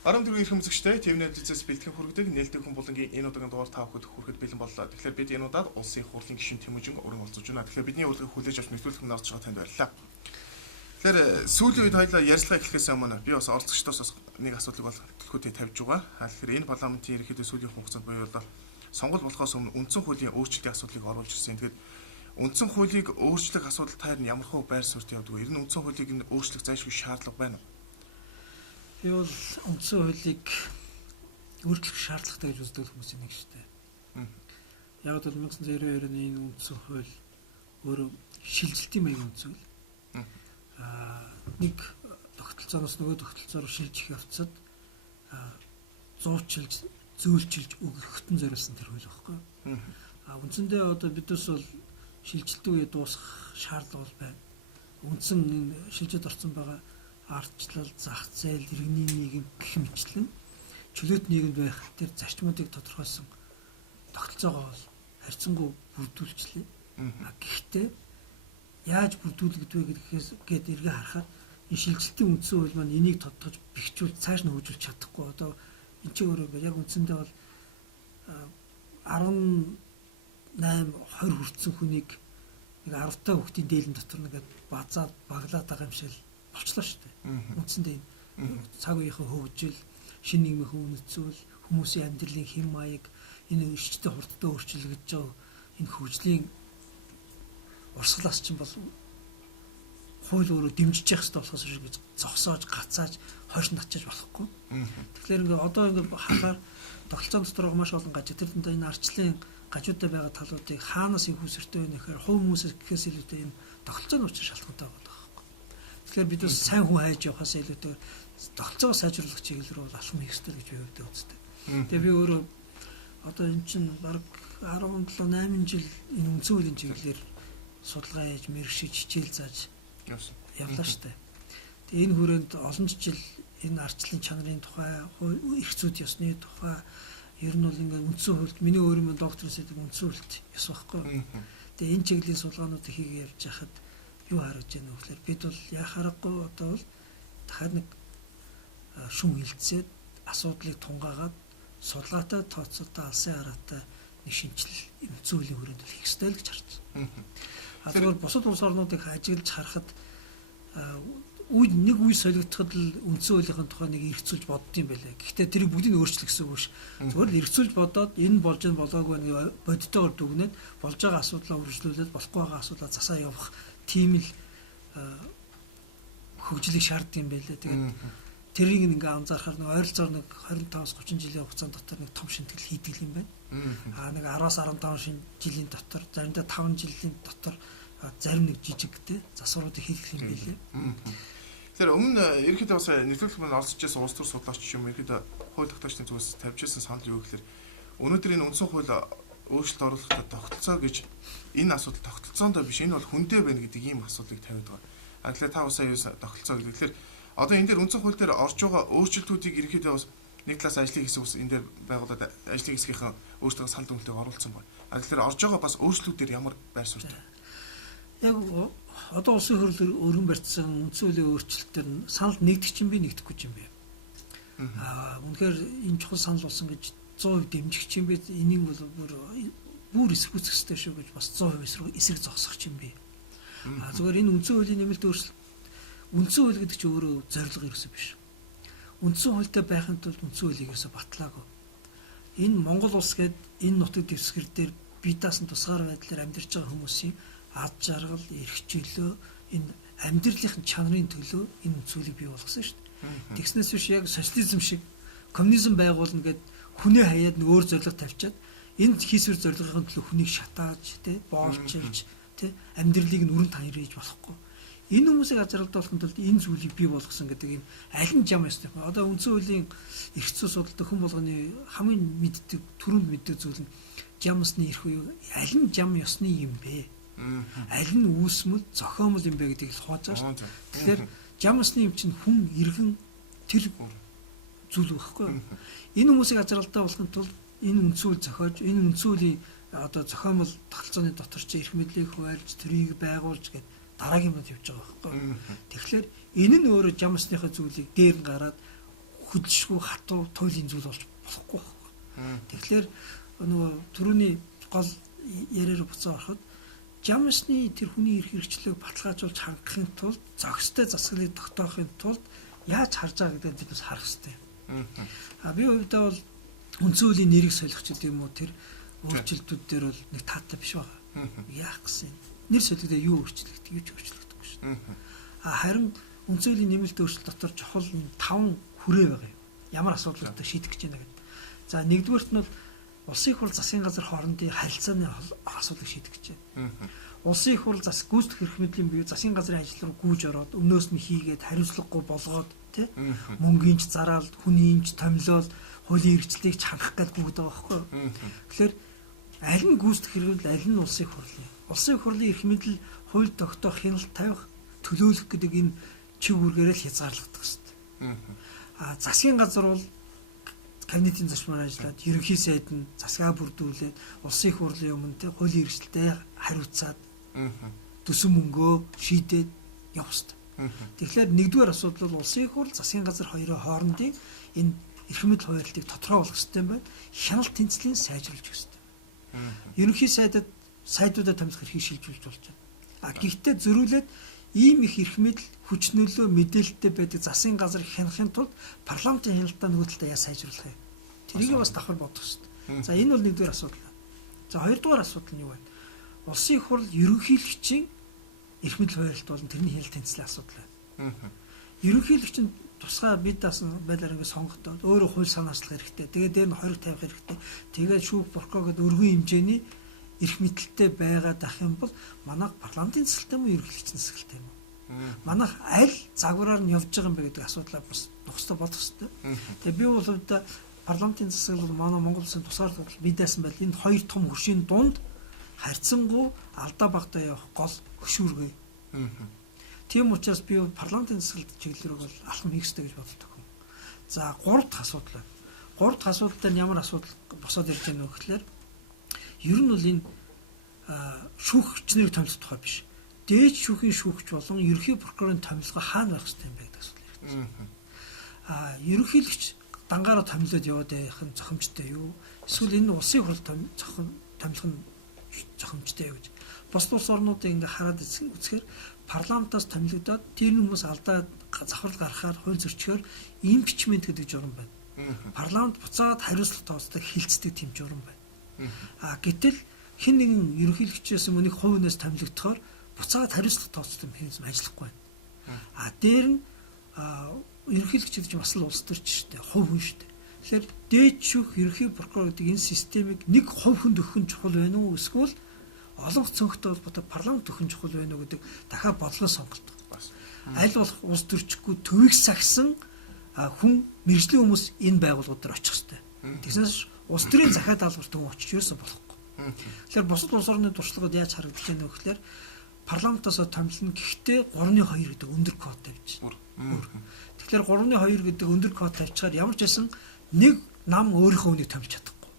14 ирэх үзэгчтэй TVNet үзээс бэлтгэн хүргэдэг нээлттэй хүн болонгийн энэ удаагийн дугаар та бүхэнд хүрэхэд бэлэн боллоо. Тэгэхээр бид энэ удаад улсын их хурлын гишүүн Тэмүүжин өргөн олцож байна. Тэгэхээр бидний урилгыг хүлээж авч нэвтрүүлэх нь орж байгаа танд баярлалаа. Тэгэхээр сүүлийн үед хоёлаа ярилцлага эхлэхээс өмнө би бас оролцогчдоос бас нэг асуудлыг бол төлхөөдөө тавьж байгаа. Тэгэхээр энэ парламентын ерөнхийдөө сүүлийн хугацаанд буюу бол сонгол болохоос өмнө үндсэн хуулийн өөрчлөлтийн асуудлыг оруулж ирсэн. Тэгэхээр үндсэн хуулийг өөрчлөх асуудал таар нь ямар хөө байр суурьтай явдаг вэ? Ер нь үндсэн хуулийг нь өөрчлөх зайлшгүй шаардлага байна уу? Би бол үндсэн хуулийг өөрчлөх шаардлагатай гэж үздэг хүмүүсийн нэг шүү дээ. Яг бол 1992 оны энэ үндсэн хууль өөрөө шилжилтийн маягийн үндсэн хууль. Нэг тогтолцооноос нөгөө тогтолцоо руу шилжих явцад зуучилж, зөөлчилж өгөхтөн зориулсан тэр хууль байхгүй. Үндсэндээ одоо бидээс бол шилжилтүүгээ дуусгах шаардлага байна. Үндсэн энэ шилжиж орсон байгаа ардчлал, зах зээл, иргэний нийгэм гэх мэтлэн чөлөөт нийгэмд байх тэр зарчмуудыг тодорхойлсон тогтолцоогоо бол харьцангуй бүрдүүлчлээ. Гэхдээ яаж бүрдүүлэгдвэ гэдгээр эргээ харахад энэ шилжилтийн үндсэн хууль маань энийг тодтогч бэхжүүл цааш нь хөгжүүлж чадахгүй. Одоо энэ чинь өөрөө яг үндсэндээ бол 18 20 хүрсэн хүнийг нэг 10 та хүүхдийн дээлэн дотор нэгээд базаад баглаад байгаа юм шиг болчлоо шүү дээ. Үндсэндээ цаг үеийнхээ хөгжил, шинэ нийгмийн үнэцүүл, хүмүүсийн амьдралын хэм маяг, энэ эрчтэй хурдтай өөрчлөгдөж байгаа энэ хөгжлийн урсгалаас чинь бол хууль өөрөө дэмжиж явах хэрэгтэй болохоос шиг зогсоож, гацааж, хойш нь очиж болохгүй. Тэгэхээр ингээ одоо ингээ хахаар тогтолцоон дотор маш олон гажиг тэр энэ арчлын гажуудтай байгаа талуудыг хаанаас их хүсэртэй байна гэхээр хувь хүмүүсээс гэхээс илүүтэй энэ тогтолцооны учир шалтгаантай байгаа. Тэгэхээр бид бас сайн хүн хайж явахаас илүүтэй тогтолцоо сайжруулах чиглэл рүү алхам хийх хэрэгтэй гэж би өвдөө үздэг. Тэгээ би өөрөө одоо эн чинь бараг 17-8 жил энэ үндсэн хуулийн чиглэлээр судалгаа яаж мэрэгшиж хичээл зааж явлаа шүү дээ. Тэгээ энэ хүрээнд олон жил энэ арчлын чанарын тухай, эрх зүйд ёсны тухай ер нь бол ингээд үндсэн хуульд миний өөрөө докторс гэдэг үндсэн хуульд ёс байхгүй. Тэгээ энэ чиглэлийн судалгаануудыг хийгээ явж байхад юу харагдж байна вэ гэхээр бид бол яхаарахгүй одоо бол дахиад нэг шүүн хилцээд асуудлыг тунгаагаад судалгаатай тооцоотой алсын хараатай нэг шинжил үндсэн хуулийн хүрээнд хийх ёстой л гэж харж байна. Тэгвэл бусад улс орнуудыг ажиглаж харахад нэг үе солигдоход л үндсэн хуулийнхын тухай нэг эргцүүлж боддсон байлаа. Гэхдээ тэрийг бүгдийг өөрчлөх гэсэн үг ш. Зүгээр л эргцүүлж бодоод энэ болж нь болоогүй нэг бодитоор дүгнээд болж байгаа асуудлаа үргэлжлүүлээд болохгүй байгаа асуудлаа засаа явах тийм л хөгжлийг шаарддаг юм байлаа. Тэгээд тэрийг ингээ анзаархаар нэг ойролцоогоор нэг 25-30 жилийн хугацаанд дотор нэг том шинтгэл хийдэг юм байна. Нэг 10-аас 15 жилийн дотор, заримдаа 5 жилийн дотор зарим нэг жижигтэй засваруудыг хийх юм байлээ. Тэгэхээр өмнө ерөнхийдөө бас нэвтрүүлэх маань оролцож байсан улс төр судлаач юм ерөнхийдөө хууль тогтоочны зүгээс тавьж ирсэн санал юу гэхээр өнөөдөр энэ үндсэн хууль өөрчлөлт оруулахдаа тогтолцоо гэж энэ асуудал тогтолцоондоо биш энэ бол хүндээ байна гэдэг ийм асуудлыг тавиад байгаа. Тэгэхээр та усаа юу тогтолцоо гэдэг. Тэгэхээр одоо энэ дээр үндсэн хууль дээр орж байгаа өөрчлөлтүүдийг ерөнхийдөө бас нэг талаас ажлын хэсэг ус энэ дээр байгуулад ажлын хэсгийнхэн өөрсдөө санал дүгнэлтийг оруулсан байна. Тэгэхээр орж байгаа бас өөрчлөлтүүдээр ямар байр суурьтай. Яг одоо улсын хурл өргөн барьсан үндсэн хуулийн өөрчлөлтөөр санал нэгдэх чинь би нэгдэхгүй чинь би. Үнэхээр энэ чухал санал болсон гэж 100% дэмжих чинь би энийг бол бүр эсэргүүцэх хэрэгтэй шүү гэж бас 100% эсрэг зогсох чинь би. Зүгээр энэ үндсэн хуулийн нэмэлт өөрчлөлт үндсэн хууль гэдэг чинь өөрөө зорилго ерөөсөө биш. Үндсэн хуультай байхын тулд үндсэн хуулийг ерөөсөө батлаагүй. Энэ Монгол улс гээд энэ нутаг дэвсгэр дээр бие даасан тусгаар байдлаар амьдарч байгаа хүмүүсийн ад жаргал, эрх чөлөө, энэ амьдралын чанарын төлөө энэ үндсэн хуулийг бий болгосон шүү дээ. Тэгснээс биш яг социализм шиг коммунизм байгуулна гэд хүнээ хаяад нэг өөр зорилго тавьчаад энэ хийсвэр зорилгын төлөө хүнийг шатааж, боолчилж, амьдралыг нь өрн таярж болохгүй. Энэ хүмүүсийг азралдуулахын тулд энэ зүйлийг бий болгосон гэдэг юм аль нь жам ёстой. Одоо үндсэн хуулийн эрх зүй судалдаг хүн болгоны хамгийн мэддэг, түрүүнд мэддэг зүйл нь жам ёсны эрх буюу аль нь жам ёсны юм бэ? Аль нь үүсмэл, зохиомл юм бэ гэдгийг л хувааж байгаа шүү. Тэгэхээр жам ёсны юм чинь хүн иргэн тэр зүйл байхгүй. Энэ хүмүүсийг азралдаа болохын тулд энэ үндсэн хууль зохиож, энэ үндсэн хуулийн одоо зохиомл тогтолцооны дотор чи эрх мэдлийг хуваалж, тэрийг байгуулж гэдэг дараагийн мэд явж байгаа байхгүй. Тэгэхээр энэ нь өөрөө жамсныхаа зүйлийг дээр нь гараад хөдөлшгүй хатуу туйлын зүйл болж болохгүй байна. Тэгэхээр нөгөө түрүүний гол яриаар буцаа ороход жамсны тэр хүний эрх хэрэгчлийг баталгаажуулж хангахын тулд зохистой засаглалыг тогтоохын тулд яаж харж байгаа гэдэг бид бас харах хэрэгтэй. Би хувьдаа бол үндсэн хуулийн нэрийг солих ч гэдэг юм уу тэр өөрчлөлтүүд дээр бол нэг таатай биш байгаа. Яах гэсэн. Нэр солихдоо юу өөрчлөгдөх, юу ч өөрчлөгдөхгүй шүү. Харин үндсэн хуулийн нэмэлт өөрчлөлт дотор чухал 5 хүрээ байгаа юм. Ямар асуудлуудыг шийдэх гэж байна гэдэг. За нэгдүгээрт нь бол улсын их хурл засгийн газар хоорондын харилцааны асуудлыг шийдэх гэж байна. Улсын их хурл зас гүйцэтгэх эрх мэдлийн бие засгийн газрын ажил руу гүйж ороод өмнөөс нь хийгээд хариуцлагагүй болгоод тий мөнгөний зараал, хүний юмч томилол, хуулийн эрхчлийг чанах гэдэг бүгд байгаа байхгүй юу? Тэгэхээр аль нь гүйцэтгэх хэрэгэл, аль нь улсын их хурлын. Улсын их хурлын эрх мэдэл хууль тогтоох, хяналт тавих, төлөөлөх гэдэг энэ чиг үүргээрээ л хязгаарлагдах хэрэгтэй. Засгийн газар бол кабинетийн зарчмаар ажиллаад ерөнхий сайд нь засгаа бүрдүүлээд улсын их хурлын өмнө тэ хуулийн эрхчлэлтэй хариуцаад төсөн мөнгөө шийдээд явах хэрэгтэй. Тэгэхээр нэгдүгээр асуудал бол улсын их хурл засгийн газар хоёрын хоорондын энэ эрх мэдэл хуваарлтыг тодорхой болгох хэрэгтэй байна. Хяналт тэнцлийг сайжруулж өгөх хэрэгтэй. Ерөнхий сайдуудад томилох эрхийг шилжүүлж болж байна. Гэхдээ зөрүүлээд ийм их эрх мэдэл хүч нөлөө мэдээлэлтэй байдаг засгийн газар хянахын тулд парламентын хяналтаа нөгөө талдаа яаж сайжруулах юм? Тэрийг бас давхар бодох хэрэгтэй. За энэ бол нэгдүгээр асуудал. За хоёрдугаар асуудал нь юу вэ? Улсын их хурл ерөнхийлөгчийн эрх мэдэл хуваарлт болон тэрний хяналт тэнцлийн асуудал байна. Ерөнхийлөгч нь тусгай бид даасан байдлаар ингэ сонгогдоод өөрөө хууль санаачлах хэрэгтэй. Тэгээд дээр нь хориг тавих хэрэгтэй. Тэгээд шүүх прокурор гэдэг өргөн хэмжээний эрх мэдэлтэй байгаад ах юм бол манайх парламентын засалтай юм уу ерөнхийлөгчийн засалтай юм уу? Манайх аль загвараар нь явж байгаа юм бэ гэдэг асуудлаа бас нухстай бодох хэрэгтэй. Тэгээд би бол хувьдаа парламентын засаг бол манай Монгол Улсын тусгаар бид даасан байл энэ хоёр том хөршийн дунд харьцангуй алдаа багтаа явах гол хөшүүргээ. Тийм учраас би парламентын засаглалт чиглэлээр бол алхам хийх ёстой гэж боддог юм. За гурав дахь асуудал байна. Гурав дахь асуудал дээр ямар асуудал босоод ирж байгаа вэ гэхээр ер нь бол энэ шүүгчнэрийг томилох тухай биш. Дээд шүүхийн шүүгч болон ерөнхий прокурорын томилгоо хаана байх ёстой юм бэ гэдэг асуудал ирж байна. Ерөнхийлөгч дангаараа томилоод яваад байх нь зохимжтой юу? Эсвэл энэ улсын хурл томилох нь зохимжтой юу гэж. Бус орнуудыг ингээ хараад үзэхээр парламентаас томилогдоод тэр хүмүүс алдаа завхарл гаргахаар хууль зөрчигөөр импичмент гэдэг журам байна. Парламент буцаад хариуцлага тооцдог хилцдэг тийм журам байна. Гэтэл хэн нэгэн ерөнхийлөгчөөс мөнийг хувь хүнээс томилогдохоор буцаад хариуцлага тооцдог механизм ажиллахгүй байна. Дээр нь ерөнхийлөгч гэж бас л улс төрч шүү дээ. Хувь хүн шүү дээ. Тэгэхээр дээд шүүх ерөнхий прокурор гэдэг энэ системийг нэг хувь хүнд өгөх нь чухал байна уу эсвэл олон цөөхтэй холбоотой парламент өгөх нь чухал байна уу гэдэг дахиад бодлого сонголт. Аль болох улс төрчгүй төвийг сагсан хүн мэржлийн хүмүүс энэ байгууллагууд дээр очих хэрэгтэй. Тэгснээс улс төрийн захиад даалгаварт хүн очиж ерөөсөө болохгүй. Тэгэхээр бусад улс орны туршлагууд яаж харагдаж байна вэ гэхээр парламентоос томилно гэхдээ 3-2 гэдэг өндөр квот тавьж байна. Тэгэхээр 3-2 гэдэг өндөр квот тавьчихаар ямар ч байсан нэг нам өөрийнхөө үнийг томилж чадахгүй.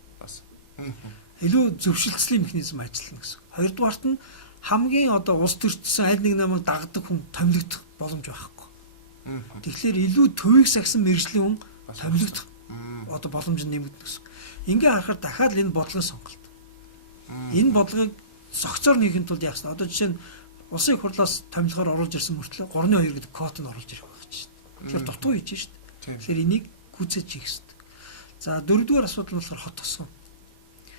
Илүү зөвшөлтслийн механизм ажиллана гэсэн. Хоёрдугаарт нь хамгийн улс төрчсөн аль нэг намайг дагдаг хүн томилогдох боломж байхгүй. Тэгэхээр илүү төвийг сагсан мэржлийн хүн томилогдох боломж нь нэмэгдэнэ гэсэн. Ингээ харахаар дахиад л энэ бодлогын сонголт. Энэ бодлогыг согцоор нэхин тулд яах вэ? Одоо жишээ нь улсын их хурлаас томилгоор оруулж ирсэн мөртлөө 3-2 гэдэг квот нь оруулж ирэх байх чинь. Тэгэхээр дутуу хийж шít. Тэгэхээр энийг гүйцэж хийх хэрэгтэй. За дөрөвдүгээр асуудал нь болохоор хот тосгон.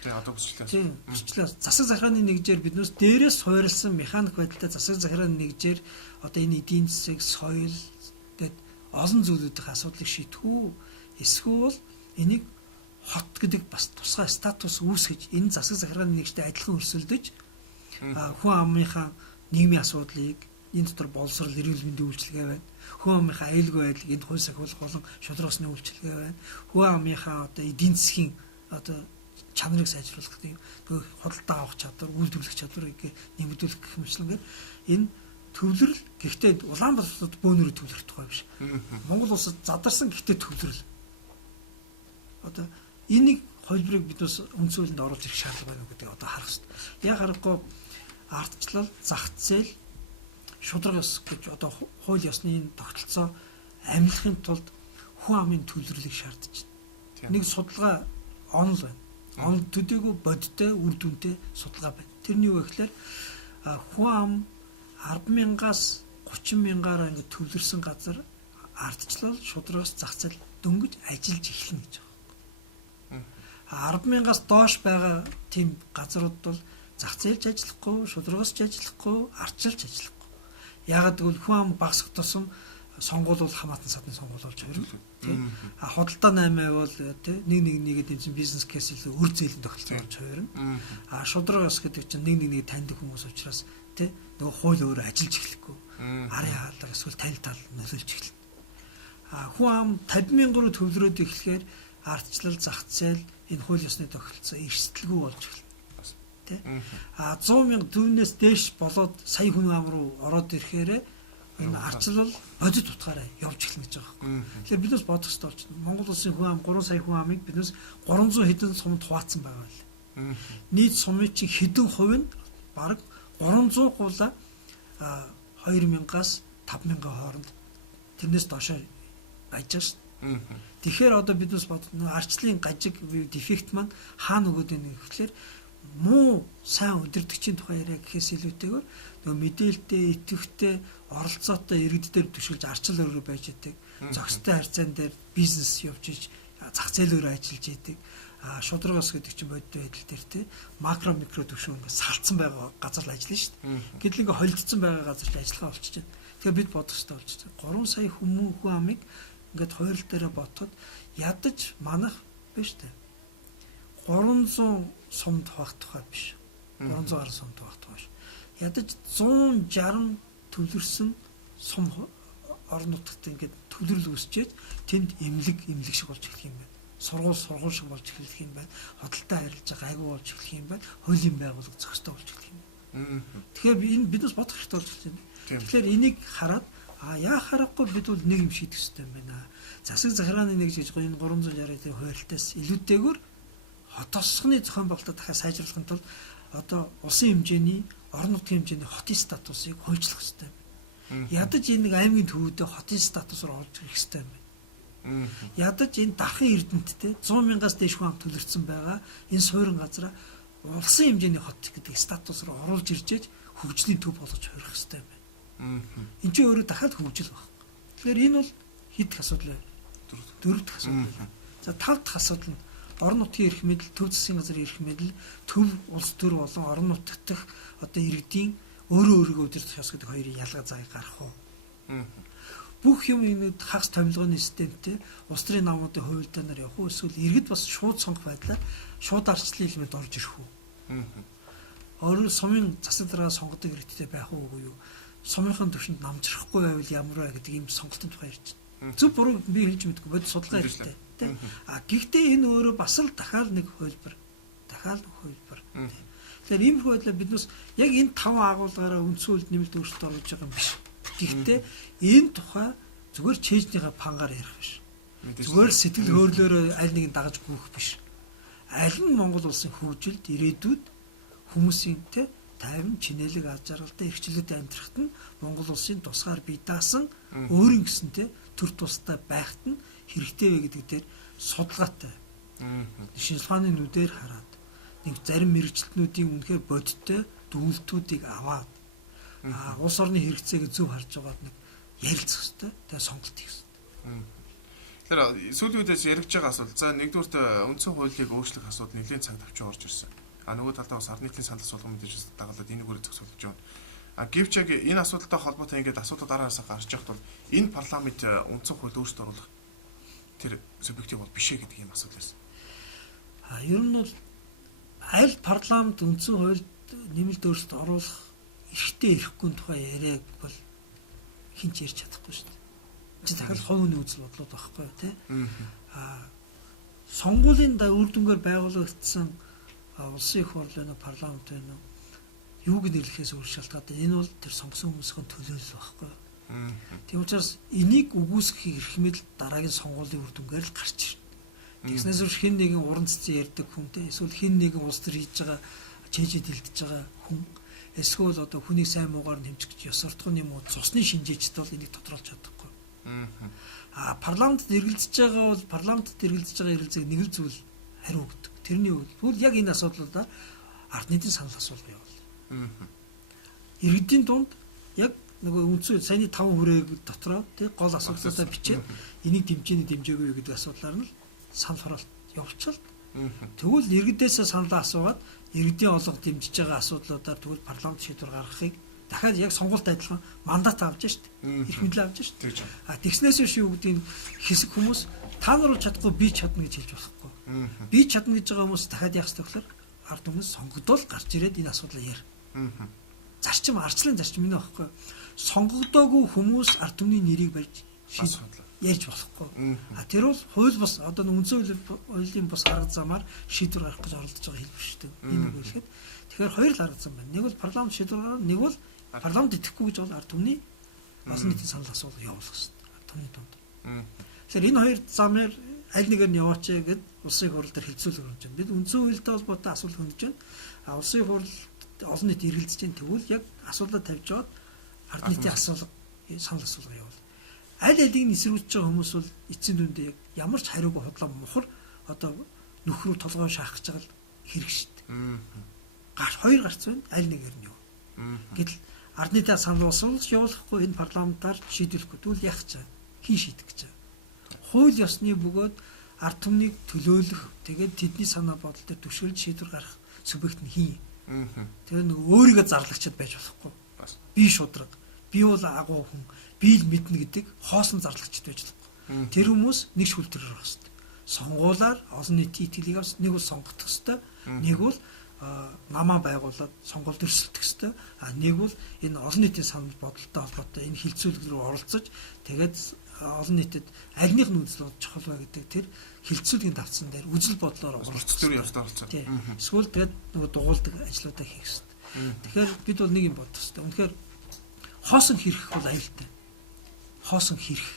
Тэгээ одоо бүсчлээс. Засаг захиргааны нэгжээр биднээс дээрээс суурилсан механик байдалтай засаг захиргааны нэгжээр одоо энэ эдийн засаг, соёл гэд олон зүйлүүдийн асуудлыг шийдэх үү? Эсвэл энийг хот гэдэг бас тусгай статус үүсгэж энэ засаг захиргааны нэгжтэй адилхан өрсөлдөж хүн амынхаа нийгмийн асуудлыг энэ дотор боловсрол, эрүүл мэндийн үйлчилгээ байна. Хүн амынхаа аюулгүй байдлыг энд хууль сахиулах болон шударгасны үйлчилгээ байна. Хүн амынхаа одоо эдийн засгийн одоо чанарыг сайжруулах гэдэг худалдаа авах чадвар, үйлдвэрлэх чадварыг нэмэгдүүлэх гэх мэтлэн энэ төвлөрөл гэхдээ Улаанбаатарт бөөнөрөөр төвлөрөх тухай биш. Монгол улсад задарсан гэхдээ төвлөрөл. Одоо энийг хөлбөрийг биднээс үндсэн хуулинд оруулж ирэх шаардлага байна гэдэг одоо харах хэрэгтэй. Яг харахгүй ардчлал, зах зээл, шударга ёс гэж одоо хууль ёсны энэ тогтолцоо амлахын тулд хүн амын төлөвлөлийг шаардаж байна. Нэг судалгаа онл байна. Онл төдийгүй бодиттой үр дүнтэй судалгаа байна. Тэрний юу гэхээр хүн ам 10,000-аас 30,000-аар ингэ төвлөрсөн газар ардчлал шударгаас зах зээл дөнгөж ажиллаж эхэлнэ гэж байна. 10,000-аас доош байгаа тийм газрууд бол зах зээлж ажиллахгүй, шударгаас ажиллахгүй, ардчилж ажиллахгүй. Яагаад гэвэл хүн ам багасах тусам сонгуул бол хамаатан садны сонгуул болж ирнэ. Тийм. Худалдаа 8% бол тийм нэг дэмжин бизнес кейс илүү үр зээлийн тохиолдол болж хувирна. Шударгаас гэдэг чинь нэг таньдаг хүмүүс учраас тийм нөгөө хууль өөрөө ажиллаж эхлэхгүй. Арын хаалга эсвэл танил тал нөлөөлж эхэлнэ. Хүн ам 50,000 руу төвлөрөөд эхлэхээр ардчлал зах зээл энэ хууль ёсны тохиолдсон эрсдэлгүй болж эхэлнэ. Тэ? 100,000 дүүнээс дээш болоод сая хүн ам руу ороод ирэхээр энэ ардчлал бодит утгаараа явж эхэлнэ гэж байгаа юм. Тэгэхээр биднээс бодох хэрэгтэй болчихно. Монгол улсын хүн ам 3 сая хүн амыг биднээс 300 хэдэн сумд хуваацсан байгаа л. Нийт сумын чинь хэдэн хувь нь бараг 300 гула 2,000-аас 5,000 хооронд тэрнээс доошоо байж байгаа шүү. Тэгэхээр одоо биднээс бодно арчлалын гажиг дефект маань хаана өгöd байна гэхлээр муу сайн удирдгчийн тухай яриа гэхээс илүүтэйгээр нөгөө мэдээлэлтэй, идэвхтэй, оролцоотой иргэд дээр төшөлж арчил өрөө байж идэг. Зохистой харьцаан дээр бизнес явж иж зах зээлөөр ажиллаж идэг. Шударгаас гэдэг чинь бодит байдал дээр тий макро микро төвшин ингээд салцсан байгаа газар л ажиллана шүү дээ. Гэтэл ингээд холилдсон байгаа газар ч ажиллагаа болчихж байна. Тэгэхээр бид бодох хэрэгтэй болчихж байна. 3 сая хүн амыг ингээд хууль дээр ботход ядаж манах биш үү? 300 сумд хавах тухай биш. 300 гаруй сумд хавах тухай биш. Ядаж 160 төвлөрсөн сум орон нутагт ингээд төвлөрөл үүсчээд тэнд эмнэлэг шиг болж эхлэх юм байна. Сургууль шиг болж эхлэх юм байна. Хотолтой харилцаж байгаа айгуу болж эхлэх юм байна. Хуулийн байгууллага зохистой болж эхлэх юм байна. Тэгэхээр энэ биднээс бодох хэрэгтэй болж байна. Тэгэхээр энийг хараад яа харахгүй бид бол нэг юм шийдэх хэрэгтэй юм байна. Засаг захиргааны нэг жиж энэ 360-ийн хуурилтаас илүүтэйгээр хотосхны зохион байгуулалтаа дахиад сайжруулахын тулд одоо улсын хэмжээний орон нутгийн хэмжээний хотын статусыг хойшлох хэрэгтэй юм. Ядаж энэ нэг аймгийн төвөдөө хотын статус руу орж ирэх хэрэгтэй юм. Ядаж энэ дахин эрдэмтдээ 100,000-аас дээш хүн ам төлөрсөн байгаа энэ суурин газараа улсын хэмжээний хот гэдэг статус руу оруулж иржээж хөгжлийн төв болгож хорих хэрэгтэй юм. Энд чинь өөрөө дахиад хөгжил баг. Тэгэхээр энэ бол хэд их асуудал вэ? 4 дахь асуудал. За 5 дахь асуудал нь орон нутгийн эрх мэдэл, төв засгийн газрын эрх мэдэл, төв улс төр болон орон нутгт дах одоо иргэдийн өөрөөгөө удирдах ёс гэдэг хоёрын ялгаа зааг гарах уу? Бүх юм энэ хагас томилгооны системтэй улс төрийн намуудын хувилдаанаар явах уу? Эсвэл иргэд бас шууд сонгох байдлаар шууд арчлалын элемент орж ирэх үү? Өөрөөр сумын засаг дарга сонгодог хэрэгтэй байх уугүй юу? Сумынхын төвшөнд намжрахгүй байвал ямар вэ гэдэг ийм сонголтын тухай ярьж байна. Зөв буруу би хэлж мэдгүй бод судалгаа хэрэгтэй. Гэхдээ энэ өөрөө бас л дахиад нэг хувилбар. Тэгэхээр ийм хувьдлаа биднээс яг энэ 5 агуулгаараа үндсэн хууль нэмэлт өөрчлөлт оруулж байгаа юм биш. Гэхдээ энэ тухай зүгээр чэйжнийхээ пангаар ярих биш. Зүгээр сэтгэл хөдлөлөөрөө аль нэг дагаж гүйх биш. Аль нь Монгол улсын хөгжилд ирээдүйд хүмүүсийн тайван чинэлэг аз жаргалтай эрхчлэлд амьдрахад нь Монгол улсын тусгаар бие даасан өөрийн гэсэнтэй төр тустай байхад нь хэрэгтэй вэ гэдэг дээр судалгаатай. Шинжлэх ухааны нүдээр хараад нэг зарим мэрэгчлэтнүүдийн үнэхээр бодиттой дүгнэлтүүдийг аваад улс орны хэрэгцээг зөв харж байгаад нэг ярилцах хэрэгтэй. Тэгээ сонголт хийх хэрэгтэй. Тэгэхээр сүүлийн үедээс яригдж байгаа асуудал. За нэгдүгürt үндсэн хуулийг өөрчлөх асуудал нэлийн цаг тавьж орж ирсэн. Нөгөө талдаа бас ард нийтийн санал асуулгын мэдээж дагалаад энийг өөрөө зохицуулж байна. Гэвч яг энэ асуудалтай холбоотой ингээд асуудал дараагаасаа гарч явахад бол энэ парламент үндсэн хууль өөрчлөлт оруулах тэр субъектив бол биш ээ гэдэг юм асуудал байсан. Ер нь бол аль парламент үндсэн хуульд нэмэлт өөрчлөлт оруулах эрхтэй эрэхгүй тухай яриаг бол хинч ярьж чадахгүй шүү дээ. Чи дахиад хувийн үзэл бодлоод байхгүй тий. Сонгуулийн үр дүнгээр байгуулагдсан улсын их хурлын парламент байна уу? Юуг нэрлэхээс өөр шалтгаалтай. Энэ бол тэр сонгосон хүмүүсийн төлөөлөл байхгүй. Тийм учраас энийг үгүйсгэх эрх мэдэл дараагийн сонгуулийн үр дүнгээр л гарч ирнэ. Тэгснээс өөр хэн нэгэн уран цэцэн ярьдаг хүнтэй эсвэл хэн нэгэн улс төр хийж байгаа чэйжэд хилдэж байгаа хүн эсвэл одоо хүний сайн муугаар нэмжигч ёс суртахууны юм уу цусны шинжээчд бол энийг тодруулж чадахгүй. парламентд эргэлзэж байгаа бол парламентд эргэлзэж байгаа эргэлзээг нэг л зүйл хариу өгдөг. Тэрний үйл яг энэ асуудлуудаа ард нийтийн санал асуулга явуул. Иргэдийн дунд яг нөгөө үндсэн саяны 5 хүрээг дотроо тий гол асуудлуудаа бичээд энийг дэмжээний дэмжээгүй юу гэдэг асуудлаар нь санал хураалт явуулчихвал тэгвэл иргэдээс санал асуугаад иргэдийн олго дэмжиж байгаа асуудлуудаар тэгвэл парламент шийдвэр гаргахыг дахиад яг сонгуульд адилхан мандат авч штт. Их мэдл авч штт. Тэгснээс биш юу гэдгийг хэсэг хүмүүс та нар бол чадахгүй би чадна гэж хэлж болохгүй. Би чадна гэж байгаа хүмүүс дахиад яах ёстой вэ? Ард түмэс сонгогдвол гарч ирээд энэ асуудлыг яар. Зарчим арчлын зарчим энэ байхгүй. Сонгогдоогүй хүмүүс ард түмний нэрийг барьж ярьж болохгүй. Тэр бол хууль бус одоо үндсэн хуулийн бус арга замаар шийдвэр гаргах гэж оролдож байгаа хэлбэр шүү дээ. Энэ үг хэлэхэд тэгэхээр хоёр л арга зам байна. Нэг бол парламент шийдвэр, нэг бол парламент итгэхгүй гэж бол ард түмний олон нийтийн санал асуулга явуулах хэрэгтэй. Ард түмний дунд. Тэгэхээр энэ хоёр замаар аль нэгээр нь яваач гэд улсын хурал дээр хэлцүүлэг өргөж байна. Бид үндсэн хуультай холбоотой асуудал хөндөж байна. Улсын хурал олон нийт эргэлзэж байна. Тэгвэл яг асуудлаа тавьж аваад ард нийтийн асуулга санал асуулга явуул. Аль алийг нь эсрүүцэж байгаа хүмүүс бол эцсийн дүндээ яг ямар ч хариугүй худлаа мухар одоо нөхрөө толгой шаах гэж байгаа хэрэг шүү дээ. Хоёр гарц байна. Аль нэгээр нь юу. Гэтэл ард нийтийн санал асуулга явуулахгүй энэ парламентаар шийдвэрлэхгүй. Тэгвэл яах гэж байна? Хин шийдэх гэж байна. Хууль ёсны бөгөөд ард түмнийг төлөөлөх тэгээд тэдний санаа бодол дээр түшгэлж шийдвэр гаргах субъект нь хин. Тэр нэг өөрийгөө зарлагчд байж болохгүй. Би шудраг. Би бол агуу хүн. Би л мэднэ гэдэг хоосон зарлагчд байж болохгүй. Тэр хүмүүс нэг шүлтэрээр байх хэрэгтэй. Сонгуулаар олон нийтийн итгэлийг авс нэг бол сонгогдох хэрэгтэй. Нэг бол намаа байгуулад сонгуульд өрсөлдөх хэрэгтэй. Нэг бол энэ олон нийтийн санал бодолтой холбоотой энэ хилцүүлэг рүү оролцож тэгээд олон нийтэд альных нь үзэл бод чухал бай гэдэг тэр хилцүүлгийн давцсан дээр үзэл бодлоор оролцдог явдаа болцоо. Эсвэл тэгээд нөгөө дугуулдаг ажлуудаа хийх хэрэгтэй. Тэгэхээр бид бол нэг юм бодох хэрэгтэй. Үнэхээр хоосон хэрэг бол аюултай. Хоосон хэрэг.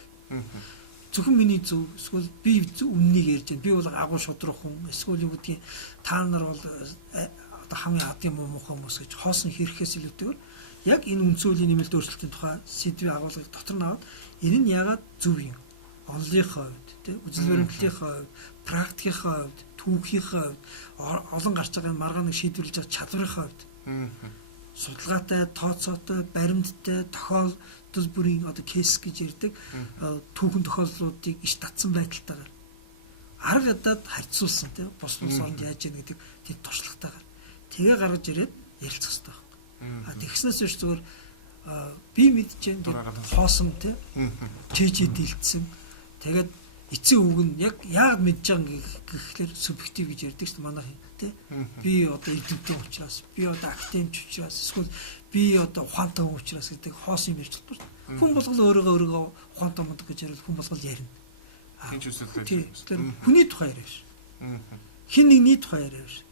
Зөвхөн миний зөв эсвэл би үннийг ярьж байна. Би бол агуу шудрах хүн. Эсвэл юу гэдгийг та нар бол одоо хамгийн ад юм уу хүмүүс гэж хоосон хэрэгээс илүүтэйгээр яг энэ үндсэн хуулийн нэмэлт өөрчлөлтийн тухай сэдвийн агуулгыг дотор нь аваад энэ нь яагаад зөв юм? Онлынхоо хувьд, тий, үзэл баримтлалынхоо хувьд, практикийнхаа хувьд, түүхийнхаа хувьд, олон гарч байгаа маргааныг шийдвэрлэж байгаа чадварынхаа хувьд. Судалгаатай, тооцоотой, баримттай, тохиолдол бүрийн одоо кейс гэж ярьдаг түүхэн тохиолдлуудыг иш татсан байдалтайгаар арга ядаад харьцуулсан тий, бос орнд яаж яах гэдэг тэд туршлагатайгаар тэгээ гаргаж ирээд ярилцах хэрэгтэй байна. Тэгснээс биш зүгээр би мэдчихээн хоосон тий чэжээ дилдсэн тэгээд эцэг үг нь яг яагаад мэдж байгаа гэхлээр субъектив гэж ярьдаг шүү дээ манай тий би одоо эдэмтэн учраас би одоо академич учраас эсвэл би одоо ухаантай хүн учраас гэдэг хоосон юм ярьж байгаа шүү. Хүн болгол өөрийгөө ухаантай мундаг гэж ярил хүн болгол ярина. Тэр хүний тухай яриа биш. Хин нэгний тухай яриа биш.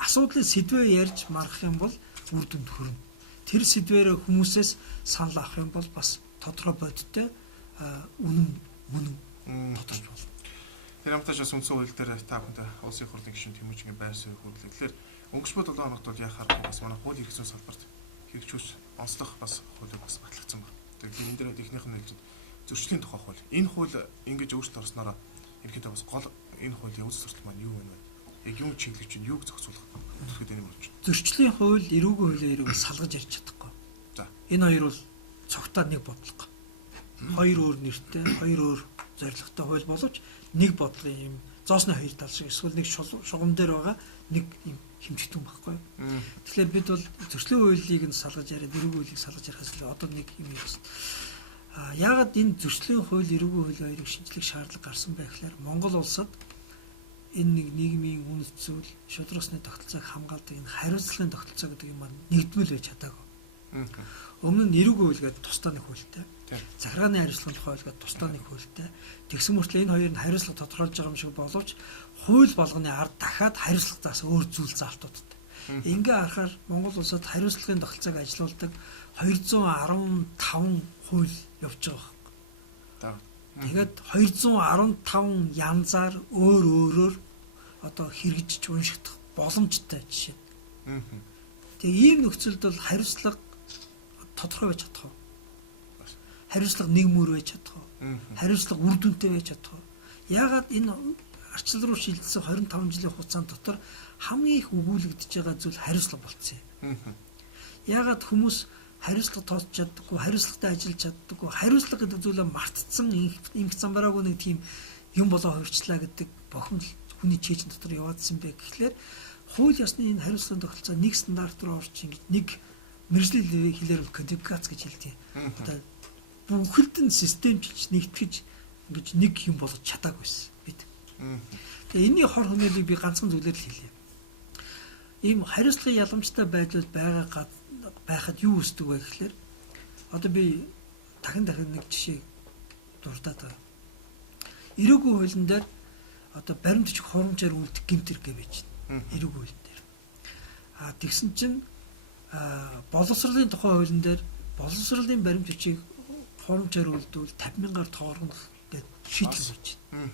Асуудлын сэдвээ ярьж марах юм бол үр дүнд хүрнэ. Тэр сэдвээр хүмүүсээс санал авах юм бол бас тодорхой бодиттой үнэн тодорч болно. Тэр хамтааш бас үндсэн хууль дээр та бүхэнд улсын хурлын гишүүн Тэмүүжингийн байр суурь хүргэлэхээр өнгөрсөн 7 хоногт бол яхаар бас манай хууль эрх зүйн салбарт хэрэгжүүлж онцлох бас хууль бас батлагдсан байна. Тэгэхээр энэ дээр ихнийх нь хэлж зөрчлийн тухай хууль. Энэ хууль ингэж өөрчлөлт орсноор ерөнхийдөө бас гол энэ хуулийн үйл суртал маань юу вэ? Яг юу чиглэж чинь юуг зохицуулах төлөвлөд энэ болж байна. Зөрчлийн хууль эрүүгийн хуулийн эрүүг салгаж ярьж чадахгүй. За. Энэ хоёр бол цогтой нэг бодлого. Хоёр өөр нэртэй, хоёр өөр зорилготой хууль боловч нэг бодлогын юм зоосны хоёр тал шиг эсвэл нэг шугам дээр байгаа нэг юм хэмжигдэн байхгүй. Тэгэхээр бид бол зөрчлийн хуулийг нь салгаж яриад эрүүгийн хуулийг салгаж ярихаас илүү одоо нэг юм юм. Яагаад энэ зөрчлийн хууль эрүүгийн хуулийн хоёрыг шинжлэх шаардлага гарсан бэ гэхээр Монгол улсад энэ нэг нийгмийн үнэт зүйл шудрагсны тогтолцоог хамгаалдаг энэ хариуцлагын тогтолцоо гэдэг юм маань нэгдмэл байж чадаагүй. Өмнө нь эрүүгийн хууль гэдэг тусдаа нэг хуультай. Захиргааны хариуцлагын тухай хууль гэдэг тусдаа нэг хуультай. Тэгсэн мөртлөө энэ хоёрын хариуцлага тодорхойлж байгаа юм шиг боловч хууль болгоны ард дахиад хариуцлагатаас өөр зүйл заалтуудтай. Ингээ харахаар Монгол улсад хариуцлагын тогтолцоог ажилуулдаг 215 хууль явж байгаа. Тэгээд 215 янзаар өөр өөрөөр одоо хэрэгжиж уншигдах боломжтой жишээ. Тэгээ ийм нөхцөлд бол хариуцлага тодорхой байж чадах уу? Хариуцлага нэг мөр байж чадах уу? Хариуцлага үр дүнтэй байж чадахгүй. Яагаад энэ арчлал руу шилжсэн 25 жилийн хугацаанд дотор хамгийн их өгүүлэгдэж байгаа зүйл хариуцлага болцсон юм. Яагаад хүмүүс хариуцлага тооцож чаддаггүй, хариуцлагатай ажиллаж чаддаггүй, хариуцлага гэдэг зүйлээ мартцсан инх замбараагүй нэг тийм юм болоо хувирчлаа гэдэг бохомл хүний чийжин дотор яваадсан бэ гэхлээр хууль ёсны энэ хариуцлагын тогтолцоо нэг стандарт руу орж ингэж нэг мэргэжлийн хэлээр кодификац гэж хэлдэг. Одоо бүхэлд нь системчилж нэгтгэж ингэж нэг юм болгож чадаагүйсэн бид. Тэгээ энэний хор хөнөөлийг би ганцхан зүйлээр л хэлье. Ийм хариуцлагын яламжтай байдал байхад юу үүсдэг вэ гэхлээр одоо би дахин нэг жишээ дурдаад байгаа. Эрүүгийн хуулийн дээр одоо баримт бичиг хурамчаар үлдэх гэмт хэрэг гэж байна. Эрүүгийн хуулийн дээр. Тэгсэн чинь боловсролын тухай хуулийн дээр боловсролын баримт бичиг хурамчаар үлдвэл 50,000-аар тооргох гэж шийдэл хийж байна.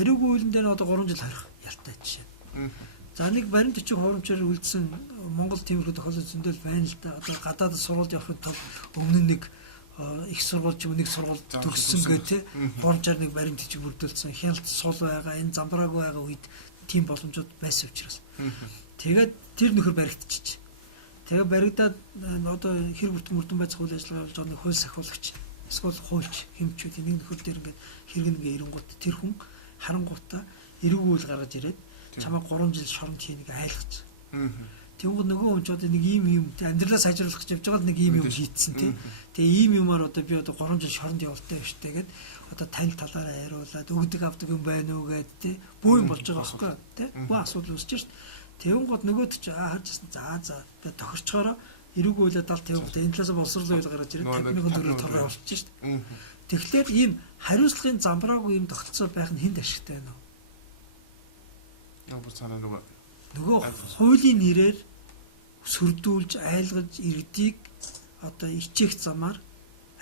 Эрүүгийн хуулийн дээр одоо 3 жил хорих ялтай жишээ. За нэг баримт бичиг хурамчаар үлдсэн Монгол тиймэрхүү тохиолдол зөндөл байна л да. Одоо гадаадд сургууль явахын тулд өмнө нэг их сургууль ч юм нэг сургууль төгссөн гэх тээ хурамчаар нэг баримт бичиг бүрдүүлсэн хяналт сул байгаа энэ замбраагүй байгаа үед тийм боломжууд байсан учраас. Тэгээд тэр нөхөр баригдчихэж. Тэгээ баригдаад одоо хэр бүртэн байц хууль ажиллагаа болж байгаа нэг хууль сахиулагч эсвэл хуульч хэмчүүд нэг нөхөр дээр ингээд хэрэгнэ ирэнгуут тэр хүн харангуутаа эрүүг үйл гаргаж ирээд чамаа 3 жил шоронд хийнийг айлгаж. Тэнгууд нөгөө хүн ч одоо нэг ийм амьдралаа сайжруулах гэж явж байгаа нэг ийм юм хийцэн тий. Тэгээ ийм юмар одоо би одоо 3 жил шоронд явалтай биш тэгээд одоо тань талаараа яриулаад өгдөг авдаг юм байна уу гэд тий. Бүх юм болж байгаа байхгүй тий. Бүх асуудал үүсэж шít. Тэнгууд нөгөөд ч харж ирсэн за тэгээ тохирчгоороо эрүүг үйлээ 70-50 энэ талаас боловсрол үйл гаргаж ирээд 50,000 төгрөг торгоо авчихж шít. Тэгэхээр ийм хариуцлагын замбраагүй юм тогтолцоо байх нь хэнд ашигтай байна уу? Нөгөө хуулийн нэрээр сүрдүүлж айлгаж иргэдийг одоо ичээх замаар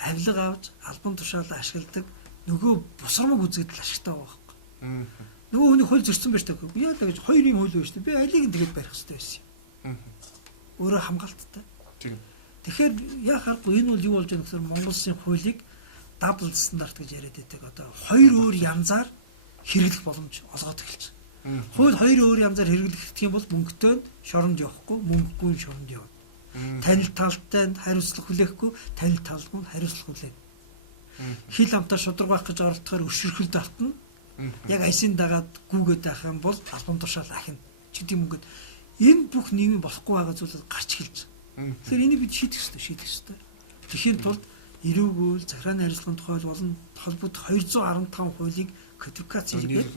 авилга авч албан тушаалаа ашигладаг нөгөө бусрамг үзэгдэл ашигтай байгаа байхгүй. Нөгөө хүний хууль зөрчсөн байж таг. Яа л гэж хоёр юм хууль байж таг. Би алийг нь тэгээд барих хэрэгтэй байсан юм. Өөрөө хамгаалттай. Тэгэхээр яа харахгүй энэ бол юу болж байгаа гэхээр Монгол Улсын хуулийг дабл стандарт гэж яриад байдаг. Одоо хоёр өөр янзаар хэрэглэх боломж олгоод эхэлж байна. Хууль хоёр өөр янзаар хэрэглэх юм бол мөнгөтэй шоронд явахгүй, мөнгөгүй шоронд явна. Танил талтай хариуцлага хүлээхгүй, танил талгүй хариуцлага хүлээнэ. Хил амтаа шударгаах гэж оролдохоор өшөрхөл давтна. Яг айсын дагаад гүгээд байх юм бол албан тушаал ахна. Ч гэдэм мөнгөд энэ бүх нийгэм болохгүй байгаа зүйлүүд гарч эхэлж байгаа. Тэгэхээр энийг бид шийдэх ёстой. Тэхийн тулд эрүүгүүл захиргааны харилцааны тухай болон холбогд 215 хуулийг кодификац хийгээд